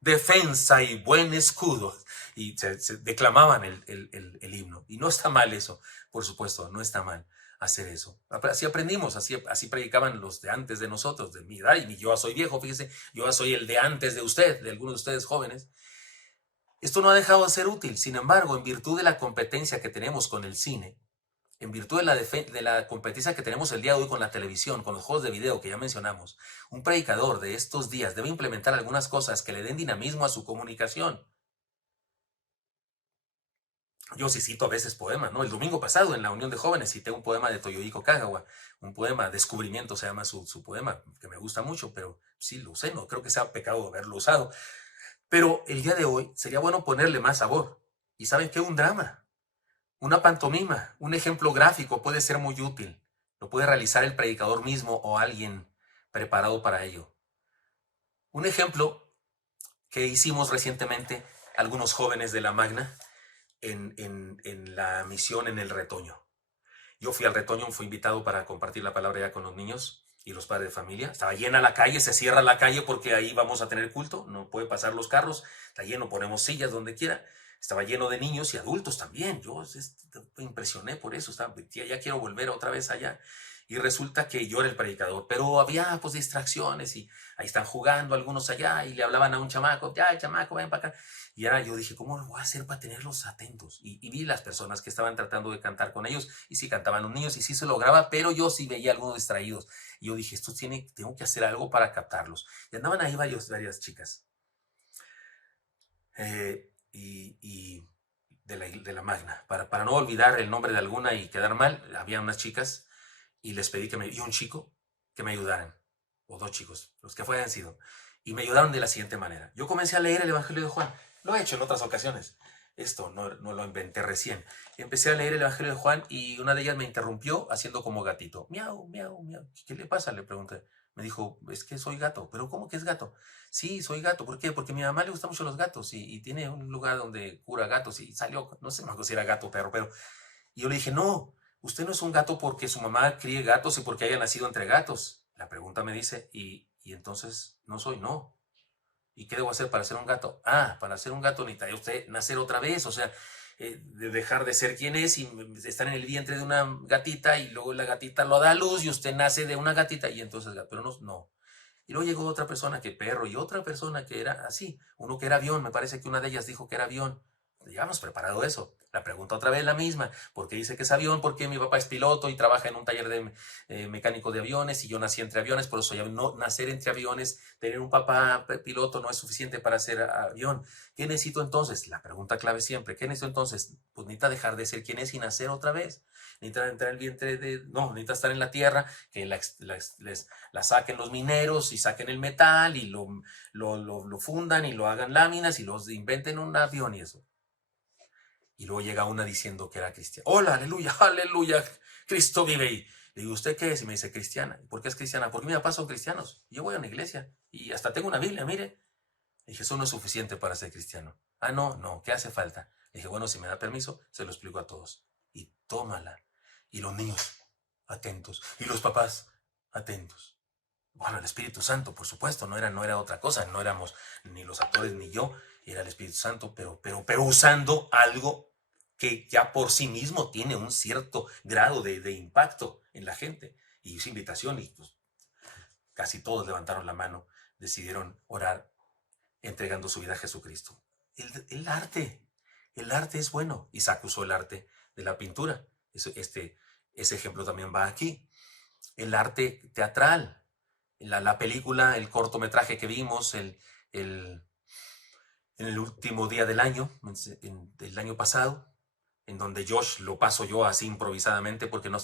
defensa y buen escudo. Y se declamaban el himno. Y no está mal eso, por supuesto, no está mal hacer eso. Así aprendimos, así predicaban los de antes de nosotros, de mi edad, y yo soy viejo, fíjese, yo soy el de antes de usted, de algunos de ustedes jóvenes. Esto no ha dejado de ser útil. Sin embargo, en virtud de la competencia que tenemos con el cine, en virtud de la competencia que tenemos el día de hoy con la televisión, con los juegos de video que ya mencionamos, un predicador de estos días debe implementar algunas cosas que le den dinamismo a su comunicación. Yo sí cito a veces poemas, ¿no? El domingo pasado en la Unión de Jóvenes cité un poema de Toyohiko Kagawa, un poema, Descubrimiento se llama su poema, que me gusta mucho, pero sí lo usé, no creo que sea pecado haberlo usado. Pero el día de hoy sería bueno ponerle más sabor. ¿Y saben qué? Un drama, una pantomima, un ejemplo gráfico puede ser muy útil. Lo puede realizar el predicador mismo o alguien preparado para ello. Un ejemplo que hicimos recientemente algunos jóvenes de la Magna en la misión en el Retoño. Yo fui al Retoño, fui invitado para compartir la palabra ya con los niños y los padres de familia. Estaba llena la calle, se cierra la calle porque ahí vamos a tener culto, no puede pasar los carros, está lleno, ponemos sillas donde quiera. Estaba lleno de niños y adultos también. Yo me impresioné por eso, ya quiero volver otra vez allá. Y resulta que yo era el predicador, pero había pues distracciones y ahí están jugando algunos allá y le hablaban a un chamaco, ya, chamaco, ven para acá. Y ahora yo dije, ¿cómo lo voy a hacer para tenerlos atentos? Y vi las personas que estaban tratando de cantar con ellos y sí cantaban los niños y sí se lograba, pero yo sí veía algunos distraídos. Y yo dije, tengo que hacer algo para captarlos. Y andaban ahí varias chicas. Y de la Magna, para no olvidar el nombre de alguna y quedar mal, había unas chicas y les pedí y un chico que me ayudaran, o dos chicos, los que fueran sido, y me ayudaron de la siguiente manera. Yo comencé a leer el Evangelio de Juan, lo he hecho en otras ocasiones, esto no lo inventé recién. Empecé a leer el Evangelio de Juan y una de ellas me interrumpió haciendo como gatito, miau, miau, miau. ¿Qué le pasa? Le pregunté. Me dijo, es que soy gato. ¿Pero cómo que es gato? Sí, soy gato. ¿Por qué? Porque a mi mamá le gustan mucho los gatos y tiene un lugar donde cura gatos y salió, no sé si era gato o perro, pero... Y yo le dije, no, usted no es un gato porque su mamá críe gatos y porque haya nacido entre gatos. La pregunta me dice, y entonces no soy, no. ¿Y qué debo hacer para ser un gato? Ah, para ser un gato necesita usted nacer otra vez, o sea, de dejar de ser quien es y estar en el vientre de una gatita y luego la gatita lo da a luz y usted nace de una gatita y entonces, pero no, no. Y luego llegó otra persona que perro y otra persona que era así, uno que era avión, me parece que una de ellas dijo que era avión. Llevamos preparado eso. La pregunta otra vez la misma. ¿Por qué dice que es avión? Porque mi papá es piloto y trabaja en un taller de mecánico de aviones y yo nací entre aviones, por eso ya no nacer entre aviones, tener un papá piloto no es suficiente para ser avión. ¿Qué necesito entonces? La pregunta clave siempre. ¿Qué necesito entonces? Pues necesita dejar de ser quien es y nacer otra vez. Necesita entrar en el vientre de... No, necesita estar en la tierra, que la saquen los mineros y saquen el metal y lo fundan y lo hagan láminas y los inventen un avión y eso. Y luego llega una diciendo que era cristiana. Hola, aleluya, aleluya, Cristo vive. Y le digo, ¿usted qué es? Y me dice, cristiana. ¿Por qué es cristiana? Porque mis papás son cristianos. Yo voy a una iglesia y hasta tengo una Biblia, mire. Le dije, eso no es suficiente para ser cristiano. Ah, no, ¿qué hace falta? Le dije, bueno, si me da permiso, se lo explico a todos. Y tómala. Y los niños, atentos. Y los papás, atentos. Bueno, el Espíritu Santo, por supuesto, no era otra cosa, no éramos ni los actores ni yo, era el Espíritu Santo, pero usando algo que ya por sí mismo tiene un cierto grado de impacto en la gente. Y hizo invitación y pues, casi todos levantaron la mano, decidieron orar entregando su vida a Jesucristo. El arte es bueno. Isaac usó el arte de la pintura. Ese ejemplo también va aquí. El arte teatral. La película, el cortometraje que vimos en el último día del año, del año pasado, en donde Josh lo paso yo así improvisadamente porque no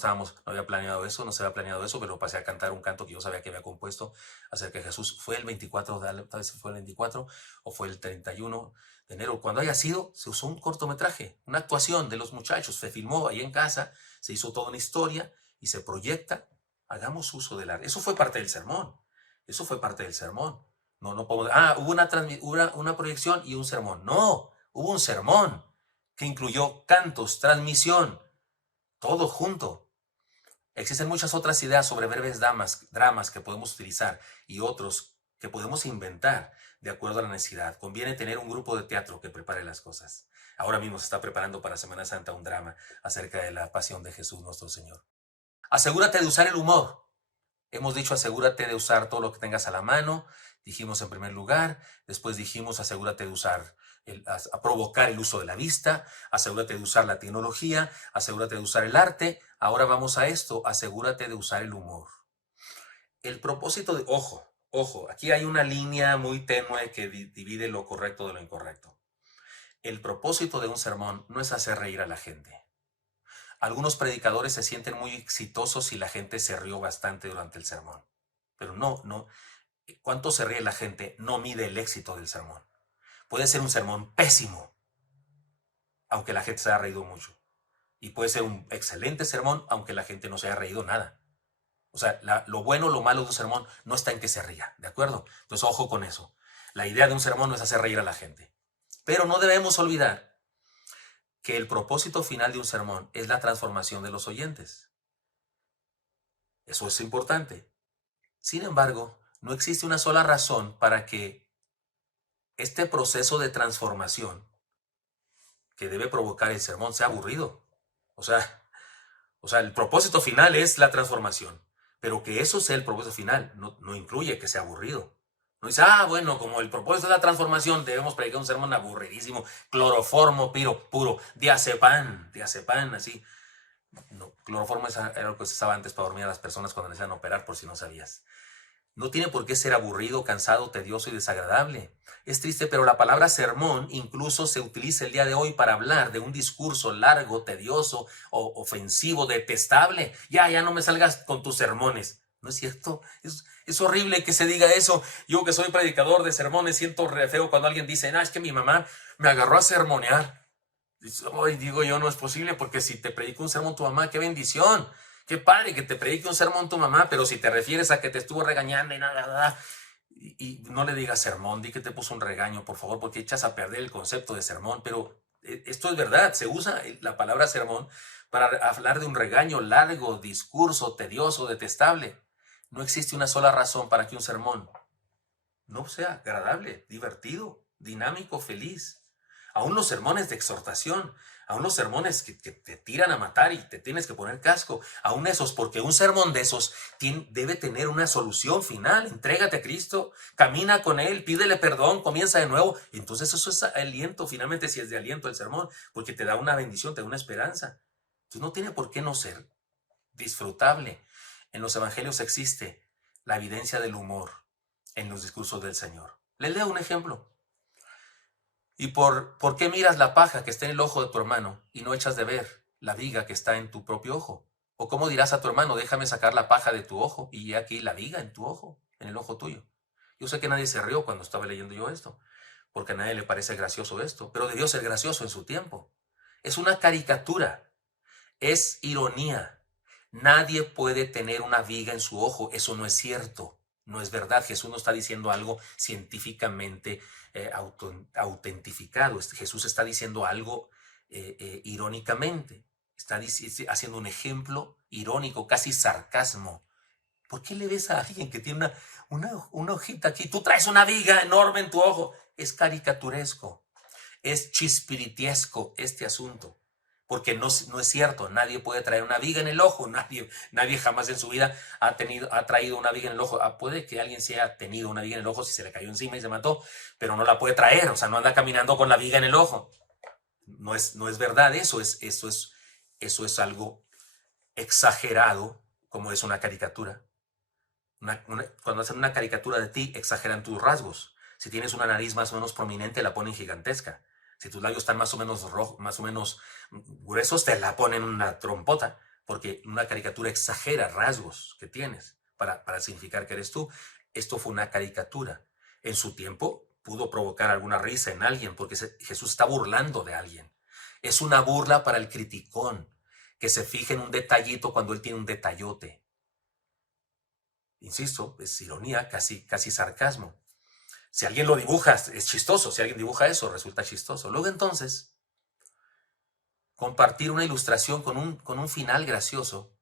había planeado eso, no se había planeado eso, pero pasé a cantar un canto que yo sabía que había compuesto acerca de Jesús. Fue el 24, tal vez fue el 24 o fue el 31 de enero. Cuando haya sido, se usó un cortometraje, una actuación de los muchachos, se filmó ahí en casa, se hizo toda una historia y se proyecta. Hagamos uso del arte. Eso fue parte del sermón. Eso fue parte del sermón. No podemos, hubo una proyección y un sermón. No, hubo un sermón que incluyó cantos, transmisión, todo junto. Existen muchas otras ideas sobre breves dramas que podemos utilizar y otros que podemos inventar de acuerdo a la necesidad. Conviene tener un grupo de teatro que prepare las cosas. Ahora mismo se está preparando para Semana Santa un drama acerca de la pasión de Jesús nuestro Señor. Asegúrate de usar el humor. Hemos dicho asegúrate de usar todo lo que tengas a la mano. Dijimos en primer lugar. Después dijimos asegúrate de usar, a provocar el uso de la vista. Asegúrate de usar la tecnología. Asegúrate de usar el arte. Ahora vamos a esto. Asegúrate de usar el humor. El propósito de... Ojo, aquí hay una línea muy tenue que divide lo correcto de lo incorrecto. El propósito de un sermón no es hacer reír a la gente. Algunos predicadores se sienten muy exitosos si la gente se rió bastante durante el sermón. Pero no. ¿Cuánto se ríe la gente? No mide el éxito del sermón. Puede ser un sermón pésimo, aunque la gente se haya reído mucho. Y puede ser un excelente sermón, aunque la gente no se haya reído nada. O sea, lo bueno o lo malo de un sermón no está en que se ría, ¿de acuerdo? Entonces, ojo con eso. La idea de un sermón no es hacer reír a la gente. Pero no debemos olvidar que el propósito final de un sermón es la transformación de los oyentes. Eso es importante. Sin embargo, no existe una sola razón para que este proceso de transformación que debe provocar el sermón sea aburrido. O sea, O sea, el propósito final es la transformación, pero que eso sea el propósito final no incluye que sea aburrido. No dice, bueno, como el propósito es la transformación, debemos predicar un sermón aburridísimo, cloroformo, puro, diazepam, así. No, cloroformo era lo que se usaba antes para dormir a las personas cuando necesitan operar, por si no sabías. No tiene por qué ser aburrido, cansado, tedioso y desagradable. Es triste, pero la palabra sermón incluso se utiliza el día de hoy para hablar de un discurso largo, tedioso, o ofensivo, detestable. Ya no me salgas con tus sermones. ¿No es cierto? Es horrible que se diga eso. Yo que soy predicador de sermones siento re feo cuando alguien dice, es que mi mamá me agarró a sermonear. Ay, digo yo, no es posible, porque si te predica un sermón tu mamá, qué bendición. Qué padre que te predique un sermón tu mamá, pero si te refieres a que te estuvo regañando y nada, y no le digas sermón, di que te puso un regaño, por favor, porque echas a perder el concepto de sermón. Pero esto es verdad, se usa la palabra sermón para hablar de un regaño largo, discurso tedioso, detestable. No existe una sola razón para que un sermón no sea agradable, divertido, dinámico, feliz. Aún los sermones de exhortación, aún los sermones que te tiran a matar y te tienes que poner casco, aún esos, porque un sermón de esos debe tener una solución final. Entrégate a Cristo, camina con Él, pídele perdón, comienza de nuevo. Entonces eso es aliento, finalmente, si es de aliento el sermón, porque te da una bendición, te da una esperanza. Entonces no tiene por qué no ser disfrutable. En los evangelios existe la evidencia del humor en los discursos del Señor. Les leo un ejemplo. ¿Y por qué miras la paja que está en el ojo de tu hermano y no echas de ver la viga que está en tu propio ojo? ¿O cómo dirás a tu hermano, déjame sacar la paja de tu ojo y he aquí la viga en tu ojo, en el ojo tuyo? Yo sé que nadie se rió cuando estaba leyendo yo esto, porque a nadie le parece gracioso esto, pero debió ser gracioso en su tiempo. Es una caricatura, es ironía. Nadie puede tener una viga en su ojo, eso no es cierto. No es verdad. Jesús no está diciendo algo científicamente autentificado. Jesús está diciendo algo irónicamente. Está haciendo un ejemplo irónico, casi sarcasmo. ¿Por qué le ves a alguien que tiene una hojita aquí? Tú traes una viga enorme en tu ojo. Es caricaturesco, es chispiritiesco este asunto. Porque no es cierto, nadie puede traer una viga en el ojo, nadie jamás en su vida ha traído una viga en el ojo. Puede que alguien se haya tenido una viga en el ojo si se le cayó encima y se mató, pero no la puede traer, o sea, no anda caminando con la viga en el ojo. No es verdad eso, eso es algo exagerado, como es una caricatura. Cuando hacen una caricatura de ti, exageran tus rasgos. Si tienes una nariz más o menos prominente, la ponen gigantesca. Si tus labios están más o menos rojos, más o menos gruesos, te la ponen una trompota, porque una caricatura exagera rasgos que tienes para significar que eres tú. Esto fue una caricatura. En su tiempo pudo provocar alguna risa en alguien, porque Jesús está burlando de alguien. Es una burla para el criticón, que se fije en un detallito cuando él tiene un detallote. Insisto, es ironía, casi sarcasmo. Si alguien lo dibuja, es chistoso. Si alguien dibuja eso, resulta chistoso. Luego entonces, compartir una ilustración con un final gracioso,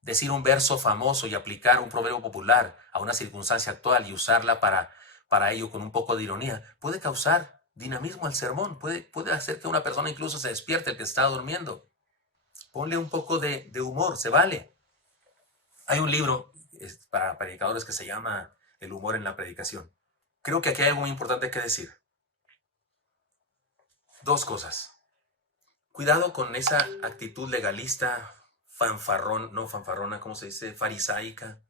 decir un verso famoso y aplicar un proverbio popular a una circunstancia actual y usarla para ello con un poco de ironía, puede causar dinamismo al sermón, puede hacer que una persona incluso se despierte el que está durmiendo. Ponle un poco de humor, se vale. Hay un libro para predicadores que se llama El humor en la predicación. Creo que aquí hay algo muy importante que decir. Dos cosas. Cuidado con esa actitud legalista, fanfarrona, ¿cómo se dice? Farisaica,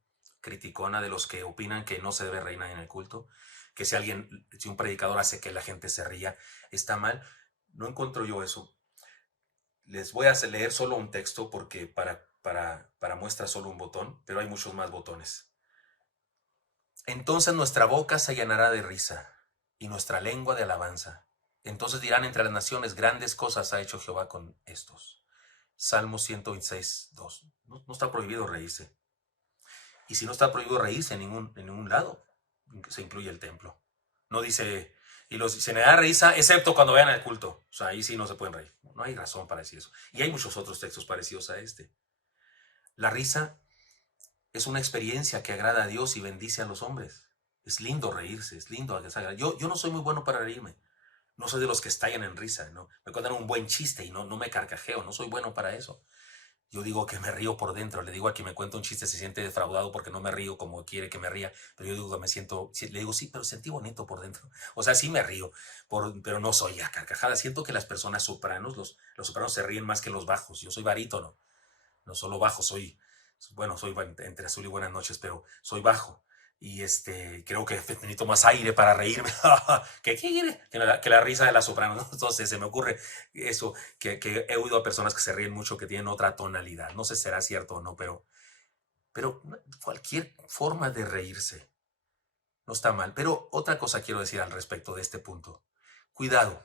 criticona de los que opinan que no se debe reír nadie en el culto, que si un predicador hace que la gente se ría, está mal. No encuentro yo eso. Les voy a leer solo un texto porque para muestra solo un botón, pero hay muchos más botones. Entonces nuestra boca se llenará de risa y nuestra lengua de alabanza. Entonces dirán entre las naciones, grandes cosas ha hecho Jehová con estos. Salmo 126, 2. No está prohibido reírse. Y si no está prohibido reírse en ningún lado, se incluye el templo. No dice, se me da risa, excepto cuando vayan al culto. O sea, ahí sí no se pueden reír. No hay razón para decir eso. Y hay muchos otros textos parecidos a este. La risa es una experiencia que agrada a Dios y bendice a los hombres. Es lindo reírse, es lindo. Yo no soy muy bueno para reírme. No soy de los que estallan en risa, ¿no? Me cuentan un buen chiste y no me carcajeo, no soy bueno para eso. Yo digo que me río por dentro. Le digo a quien me cuenta un chiste se siente defraudado porque no me río como quiere que me ría. Pero yo digo que me siento, le digo, sí, pero sentí bonito por dentro. O sea, sí me río, pero no soy a carcajadas. Siento que las personas sopranos, los sopranos se ríen más que los bajos. Yo soy barítono, no solo bajo, bueno, soy entre azul y buenas noches, pero soy bajo. Y creo que necesito más aire para reírme. ¿Qué quiere? Que la risa de la soprano, ¿no? Entonces se me ocurre eso, que he oído a personas que se ríen mucho, que tienen otra tonalidad. No sé si será cierto o no, pero cualquier forma de reírse no está mal. Pero otra cosa quiero decir al respecto de este punto. Cuidado,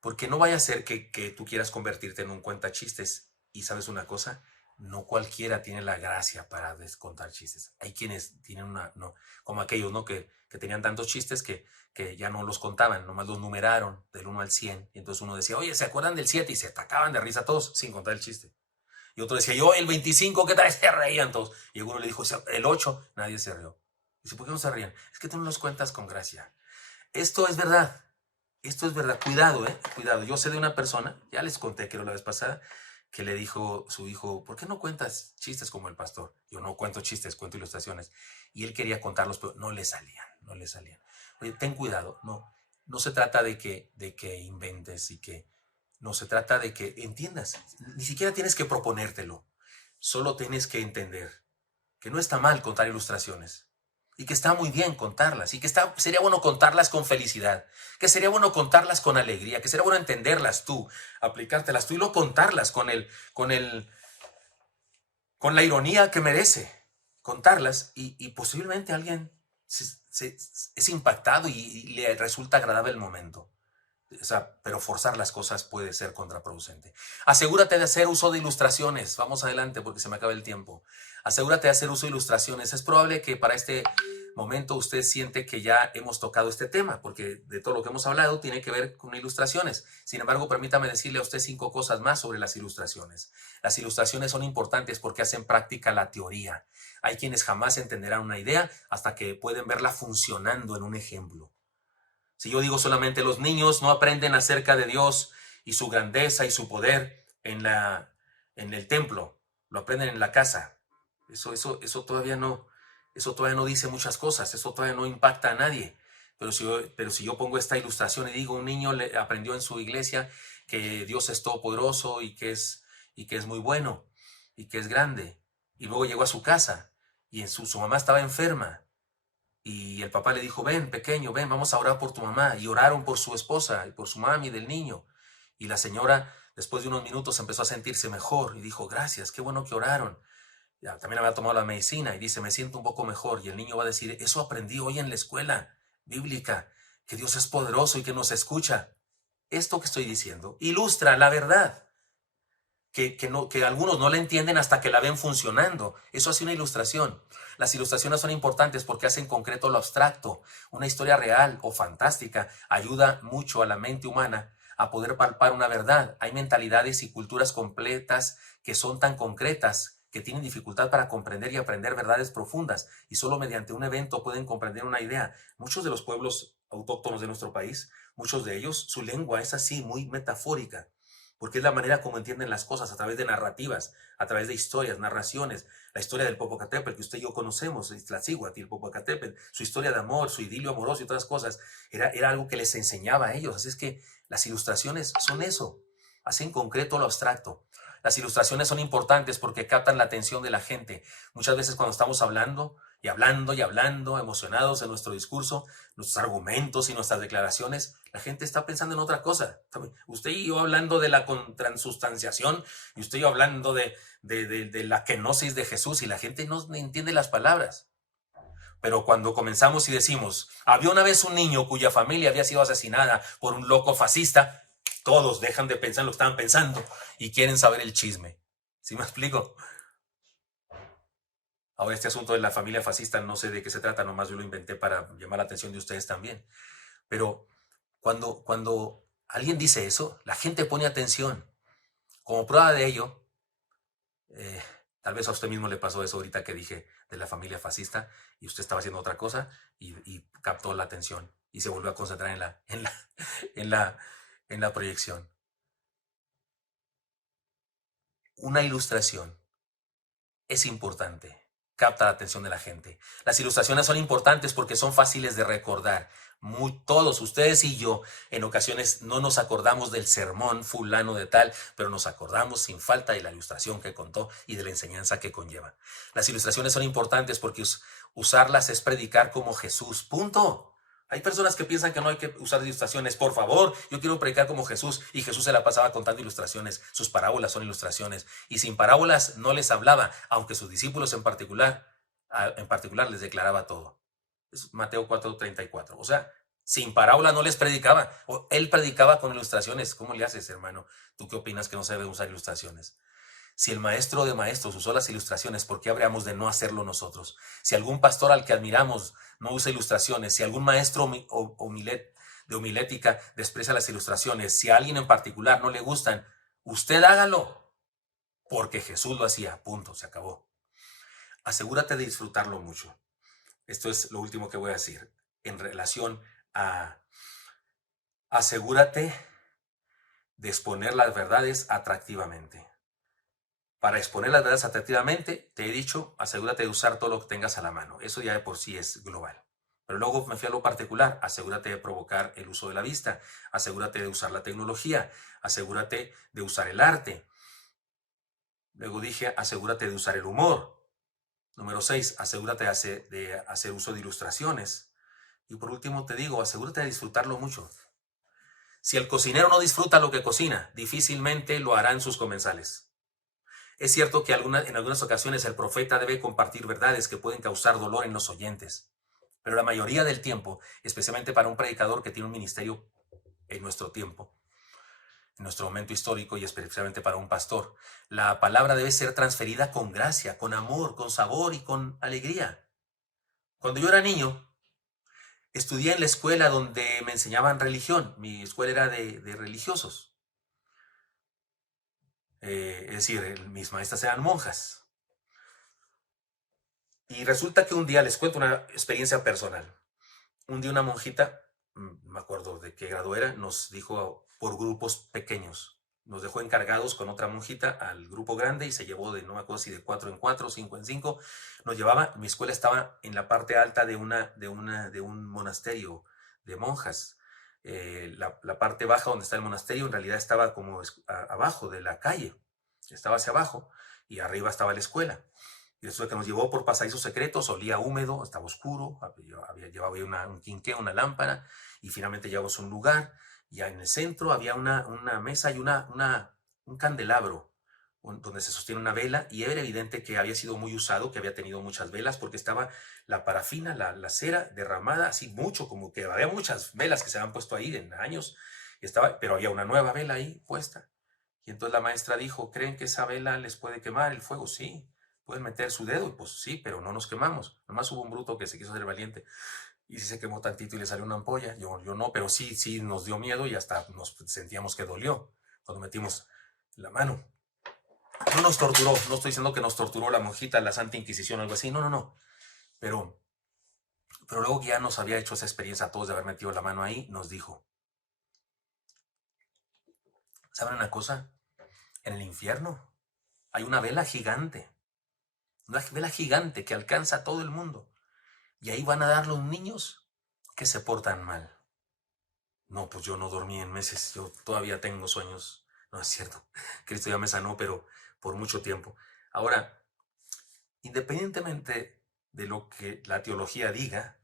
porque no vaya a ser que tú quieras convertirte en un cuentachistes. Y sabes una cosa, no cualquiera tiene la gracia para descontar chistes. Hay quienes tienen no, como aquellos, ¿no? Que tenían tantos chistes que ya no los contaban, nomás los numeraron del 1 al 100. Y entonces uno decía, oye, ¿se acuerdan del 7? Y se atacaban de risa todos sin contar el chiste. Y otro decía, yo el 25, ¿qué tal? Se reían todos. Y uno le dijo, el 8, nadie se rió. Dice, ¿por qué no se rían? Es que tú no los cuentas con gracia. Esto es verdad. Esto es verdad. Cuidado, cuidado. Yo sé de una persona, ya les conté que era la vez pasada, que le dijo su hijo, ¿por qué no cuentas chistes como el pastor? Yo no cuento chistes, cuento ilustraciones. Y él quería contarlos, pero no le salían, no le salían. Oye, ten cuidado, no se trata de que inventes y que, no se trata de que entiendas. Ni siquiera tienes que proponértelo. Solo tienes que entender que no está mal contar ilustraciones y que está muy bien contarlas y que sería bueno contarlas con felicidad, que sería bueno contarlas con alegría, que sería bueno entenderlas tú, aplicártelas tú y luego contarlas con la ironía que merece, contarlas y posiblemente alguien es impactado y le resulta agradable el momento. O sea, pero forzar las cosas puede ser contraproducente. Asegúrate de hacer uso de ilustraciones. Vamos adelante porque se me acaba el tiempo. Asegúrate de hacer uso de ilustraciones. Es probable que para este momento usted siente que ya hemos tocado este tema, porque de todo lo que hemos hablado tiene que ver con ilustraciones. Sin embargo, permítame decirle a usted 5 cosas más sobre las ilustraciones. Las ilustraciones son importantes porque hacen práctica la teoría. Hay quienes jamás entenderán una idea hasta que pueden verla funcionando en un ejemplo. Si yo digo solamente los niños no aprenden acerca de Dios y su grandeza y su poder en el templo, lo aprenden en la casa. Eso todavía no dice muchas cosas, eso todavía no impacta a nadie. Pero si yo pongo esta ilustración y digo, un niño aprendió en su iglesia que Dios es todopoderoso y que es muy bueno y que es grande. Y luego llegó a su casa y su mamá estaba enferma. Y el papá le dijo, ven, pequeño, ven, vamos a orar por tu mamá. Y oraron por su esposa y por su mami del niño. Y la señora, después de unos minutos, empezó a sentirse mejor y dijo, gracias, qué bueno que oraron. Ya, también había tomado la medicina y dice, me siento un poco mejor. Y el niño va a decir, eso aprendí hoy en la escuela bíblica, que Dios es poderoso y que nos escucha. Esto que estoy diciendo ilustra la verdad que algunos no la entienden hasta que la ven funcionando. Eso hace una ilustración. Las ilustraciones son importantes porque hacen concreto lo abstracto. Una historia real o fantástica ayuda mucho a la mente humana a poder palpar una verdad. Hay mentalidades y culturas completas que son tan concretas que tienen dificultad para comprender y aprender verdades profundas y solo mediante un evento pueden comprender una idea. Muchos de los pueblos autóctonos de nuestro país, muchos de ellos, su lengua es así, muy metafórica, porque es la manera como entienden las cosas, a través de narrativas, a través de historias, narraciones. La historia del Popocatépetl, que usted y yo conocemos, Iztaccíhuatl y el Popocatépetl, su historia de amor, su idilio amoroso y otras cosas, era algo que les enseñaba a ellos. Así es que las ilustraciones son eso, hacen concreto lo abstracto. Las ilustraciones son importantes porque captan la atención de la gente. Muchas veces cuando estamos hablando y hablando y hablando, emocionados en nuestro discurso, nuestros argumentos y nuestras declaraciones, la gente está pensando en otra cosa. Usted y yo hablando de la transubstanciación y usted y yo hablando de la kenosis de Jesús y la gente no entiende las palabras. Pero cuando comenzamos y decimos, había una vez un niño cuya familia había sido asesinada por un loco fascista, todos dejan de pensar lo que estaban pensando y quieren saber el chisme. ¿Sí me explico? Ahora, este asunto de la familia fascista no sé de qué se trata, nomás yo lo inventé para llamar la atención de ustedes también. Pero cuando alguien dice eso, la gente pone atención. Como prueba de ello, eh, tal vez a usted mismo le pasó eso ahorita que dije de la familia fascista y usted estaba haciendo otra cosa y captó la atención y se volvió a concentrar en la proyección. Una ilustración es importante, capta la atención de la gente. Las ilustraciones son importantes porque son fáciles de recordar. Todos ustedes y yo en ocasiones no nos acordamos del sermón fulano de tal, pero nos acordamos sin falta de la ilustración que contó y de la enseñanza que conlleva. Las ilustraciones son importantes porque usarlas es predicar como Jesús, punto. Hay personas que piensan que no hay que usar ilustraciones. Por favor, yo quiero predicar como Jesús, y Jesús se la pasaba contando ilustraciones. Sus parábolas son ilustraciones, y sin parábolas no les hablaba, aunque sus discípulos en particular les declaraba todo. Es Mateo 4:34. O sea, sin parábola no les predicaba. Él predicaba con ilustraciones. ¿Cómo le haces, hermano? ¿Tú qué opinas que no se debe usar ilustraciones? Si el maestro de maestros usó las ilustraciones, ¿por qué habríamos de no hacerlo nosotros? Si algún pastor al que admiramos no usa ilustraciones, si algún maestro de homilética desprecia las ilustraciones, si a alguien en particular no le gustan, usted hágalo, porque Jesús lo hacía, punto, se acabó. Asegúrate de disfrutarlo mucho. Esto es lo último que voy a decir en relación a asegúrate de exponer las verdades atractivamente. Para exponer las verdades atractivamente, te he dicho, asegúrate de usar todo lo que tengas a la mano. Eso ya de por sí es global. Pero luego me fui a lo particular. Asegúrate de provocar el uso de la vista. Asegúrate de usar la tecnología. Asegúrate de usar el arte. Luego dije, asegúrate de usar el humor. Número 6, asegúrate de hacer uso de ilustraciones. Y por último te digo, asegúrate de disfrutarlo mucho. Si el cocinero no disfruta lo que cocina, difícilmente lo harán sus comensales. Es cierto que en algunas ocasiones el profeta debe compartir verdades que pueden causar dolor en los oyentes, pero la mayoría del tiempo, especialmente para un predicador que tiene un ministerio en nuestro tiempo, en nuestro momento histórico y especialmente para un pastor, la palabra debe ser transferida con gracia, con amor, con sabor y con alegría. Cuando yo era niño, estudié en la escuela donde me enseñaban religión. Mi escuela era de religiosos. Es decir, mis maestras eran monjas. Y resulta que un día, les cuento una experiencia personal. Un día una monjita, no me acuerdo de qué grado era, nos dijo por grupos pequeños. Nos dejó encargados con otra monjita al grupo grande y se llevó no me acuerdo si de 4 en 4, 5 en 5. Nos llevaba, mi escuela estaba en la parte alta de un monasterio de monjas. La parte baja donde está el monasterio en realidad estaba como abajo de la calle. Estaba hacia abajo y arriba estaba la escuela. Y eso que nos llevó por pasadizos secretos, olía húmedo, estaba oscuro, llevaba un quinqué, una lámpara, y finalmente llegamos a un lugar, ya en el centro había una mesa y un candelabro donde se sostiene una vela, y era evidente que había sido muy usado, que había tenido muchas velas, porque estaba la parafina, la cera derramada, así mucho, como que había muchas velas que se habían puesto ahí en años, pero había una nueva vela ahí puesta. Y entonces la maestra dijo, ¿creen que esa vela les puede quemar el fuego? Sí. Pueden meter su dedo, y pues sí, pero no nos quemamos. Nomás hubo un bruto que se quiso hacer valiente y sí se quemó tantito y le salió una ampolla. Yo no, pero sí nos dio miedo y hasta nos sentíamos que dolió cuando metimos la mano. No nos torturó, no estoy diciendo que nos torturó la monjita, la Santa Inquisición o algo así, no. Pero luego que ya nos había hecho esa experiencia a todos de haber metido la mano ahí, nos dijo, ¿saben una cosa? En el infierno hay una vela gigante que alcanza a todo el mundo. Y ahí van a dar los niños que se portan mal. No, pues yo no dormí en meses, yo todavía tengo sueños. No es cierto, Cristo ya me sanó, pero por mucho tiempo. Ahora, independientemente de lo que la teología diga,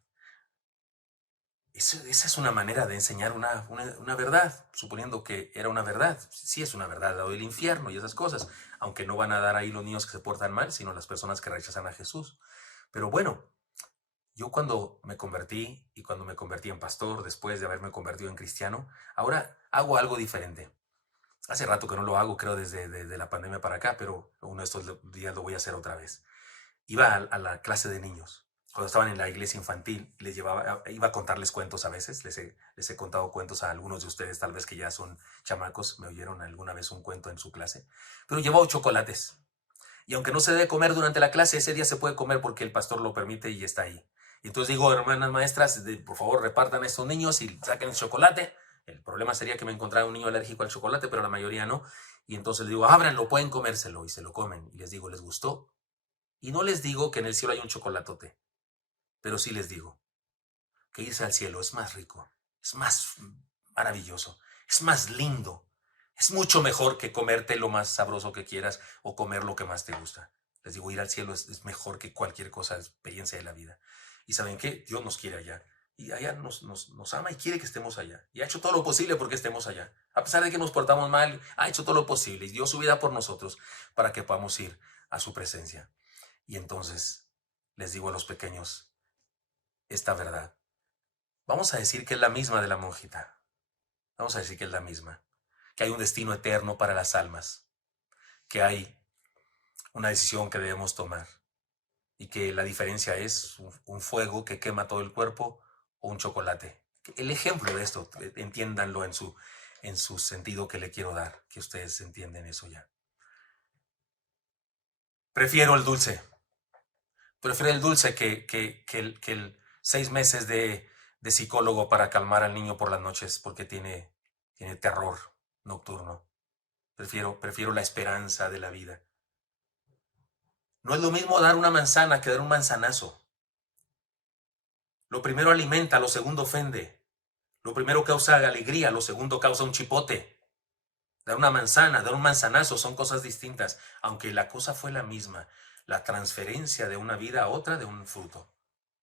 esa es una manera de enseñar una verdad, suponiendo que era una verdad. Sí es una verdad, lo del infierno y esas cosas, aunque no van a dar ahí los niños que se portan mal, sino las personas que rechazan a Jesús. Pero bueno, yo cuando me convertí y cuando me convertí en pastor, después de haberme convertido en cristiano, ahora hago algo diferente. Hace rato que no lo hago, creo desde la pandemia para acá, pero uno de estos días lo voy a hacer otra vez. Iba a la clase de niños. Cuando estaban en la iglesia infantil, iba a contarles cuentos a veces. Les he contado cuentos a algunos de ustedes, tal vez que ya son chamacos, me oyeron alguna vez un cuento en su clase. Pero llevaba chocolates. Y aunque no se debe comer durante la clase, ese día se puede comer porque el pastor lo permite y está ahí. Y entonces digo, hermanas maestras, por favor repartan a estos niños y saquen el chocolate. El problema sería que me encontrara un niño alérgico al chocolate, pero la mayoría no. Y entonces les digo, ábranlo, pueden comérselo, y se lo comen. Y les digo, ¿les gustó? Y no les digo que en el cielo hay un chocolatote, pero sí les digo que irse al cielo es más rico, es más maravilloso, es más lindo, es mucho mejor que comerte lo más sabroso que quieras o comer lo que más te gusta. Les digo, ir al cielo es mejor que cualquier cosa, experiencia de la vida. ¿Y saben qué? Dios nos quiere allá. Y allá nos ama y quiere que estemos allá. Y ha hecho todo lo posible porque estemos allá. A pesar de que nos portamos mal, ha hecho todo lo posible y dio su vida por nosotros para que podamos ir a su presencia. Y entonces les digo a los pequeños esta verdad. Vamos a decir que es la misma de la monjita. Vamos a decir que es la misma. Que hay un destino eterno para las almas. Que hay una decisión que debemos tomar. Y que la diferencia es un fuego que quema todo el cuerpo o un chocolate. El ejemplo de esto, entiéndanlo en su sentido que le quiero dar. Que ustedes entienden eso ya. Prefiero el dulce. Prefiero el dulce que el 6 meses de psicólogo para calmar al niño por las noches porque tiene terror nocturno. Prefiero la esperanza de la vida. No es lo mismo dar una manzana que dar un manzanazo. Lo primero alimenta, lo segundo ofende. Lo primero causa alegría, lo segundo causa un chipote. Dar una manzana, dar un manzanazo son cosas distintas, aunque la cosa fue la misma. La transferencia de una vida a otra de un fruto.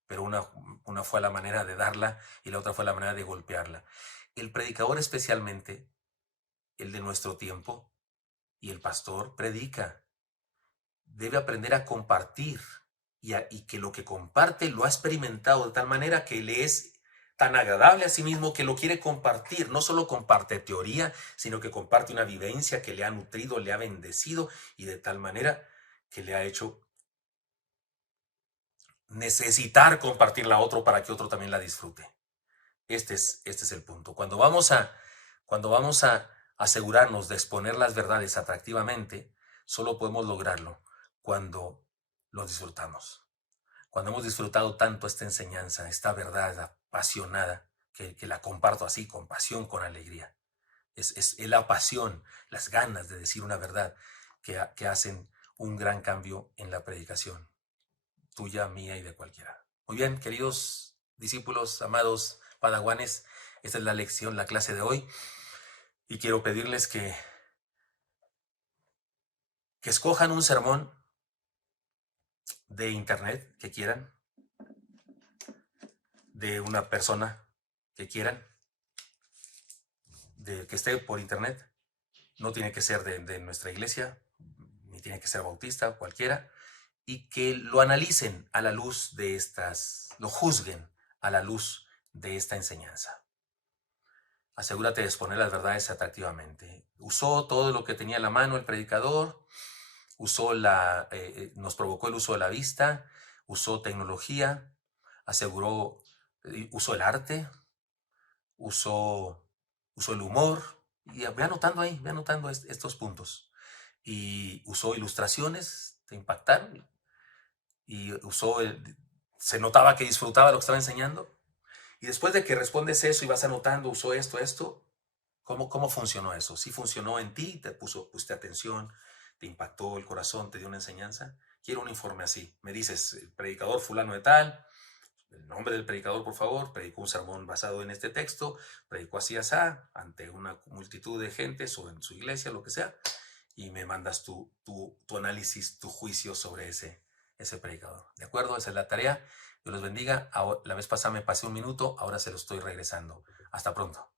Pero una fue la manera de darla y la otra fue la manera de golpearla. El predicador, especialmente el de nuestro tiempo, y el pastor predica. Debe aprender a compartir y que lo que comparte lo ha experimentado de tal manera que le es tan agradable a sí mismo que lo quiere compartir. No solo comparte teoría, sino que comparte una vivencia que le ha nutrido, le ha bendecido y de tal manera que le ha hecho necesitar compartirla a otro para que otro también la disfrute. Este es el punto. Cuando vamos a asegurarnos de exponer las verdades atractivamente, solo podemos lograrlo cuando lo disfrutamos. Cuando hemos disfrutado tanto esta enseñanza, esta verdad apasionada, que la comparto así, con pasión, con alegría. Es la pasión, las ganas de decir una verdad que hacen un gran cambio en la predicación, tuya, mía y de cualquiera. Muy bien, queridos discípulos, amados padawanes, esta es la lección, la clase de hoy, y quiero pedirles que escojan un sermón de internet que quieran, de una persona que quieran, que esté por internet. No tiene que ser de nuestra iglesia, ni tiene que ser bautista, cualquiera, y que lo analicen a la luz de lo juzguen a la luz de esta enseñanza. Asegúrate de exponer las verdades atractivamente. Usó todo lo que tenía en la mano el predicador, nos provocó el uso de la vista, usó tecnología, usó el arte, usó el humor, y ve anotando ahí, ve anotando estos puntos. Y usó ilustraciones, te impactaron, y se notaba que disfrutaba lo que estaba enseñando. Y después de que respondes eso y vas anotando, usó esto, ¿cómo funcionó eso? ¿Sí funcionó en ti? ¿Pusiste atención? ¿Te impactó el corazón? ¿Te dio una enseñanza? Quiero un informe así. Me dices, el predicador fulano de tal, el nombre del predicador, por favor, predicó un sermón basado en este texto, predicó así, ante una multitud de gentes o en su iglesia, lo que sea, y me mandas tu análisis, tu juicio sobre ese predicador. ¿De acuerdo? Esa es la tarea. Dios los bendiga. La vez pasada me pasé un minuto, ahora se lo estoy regresando. Hasta pronto.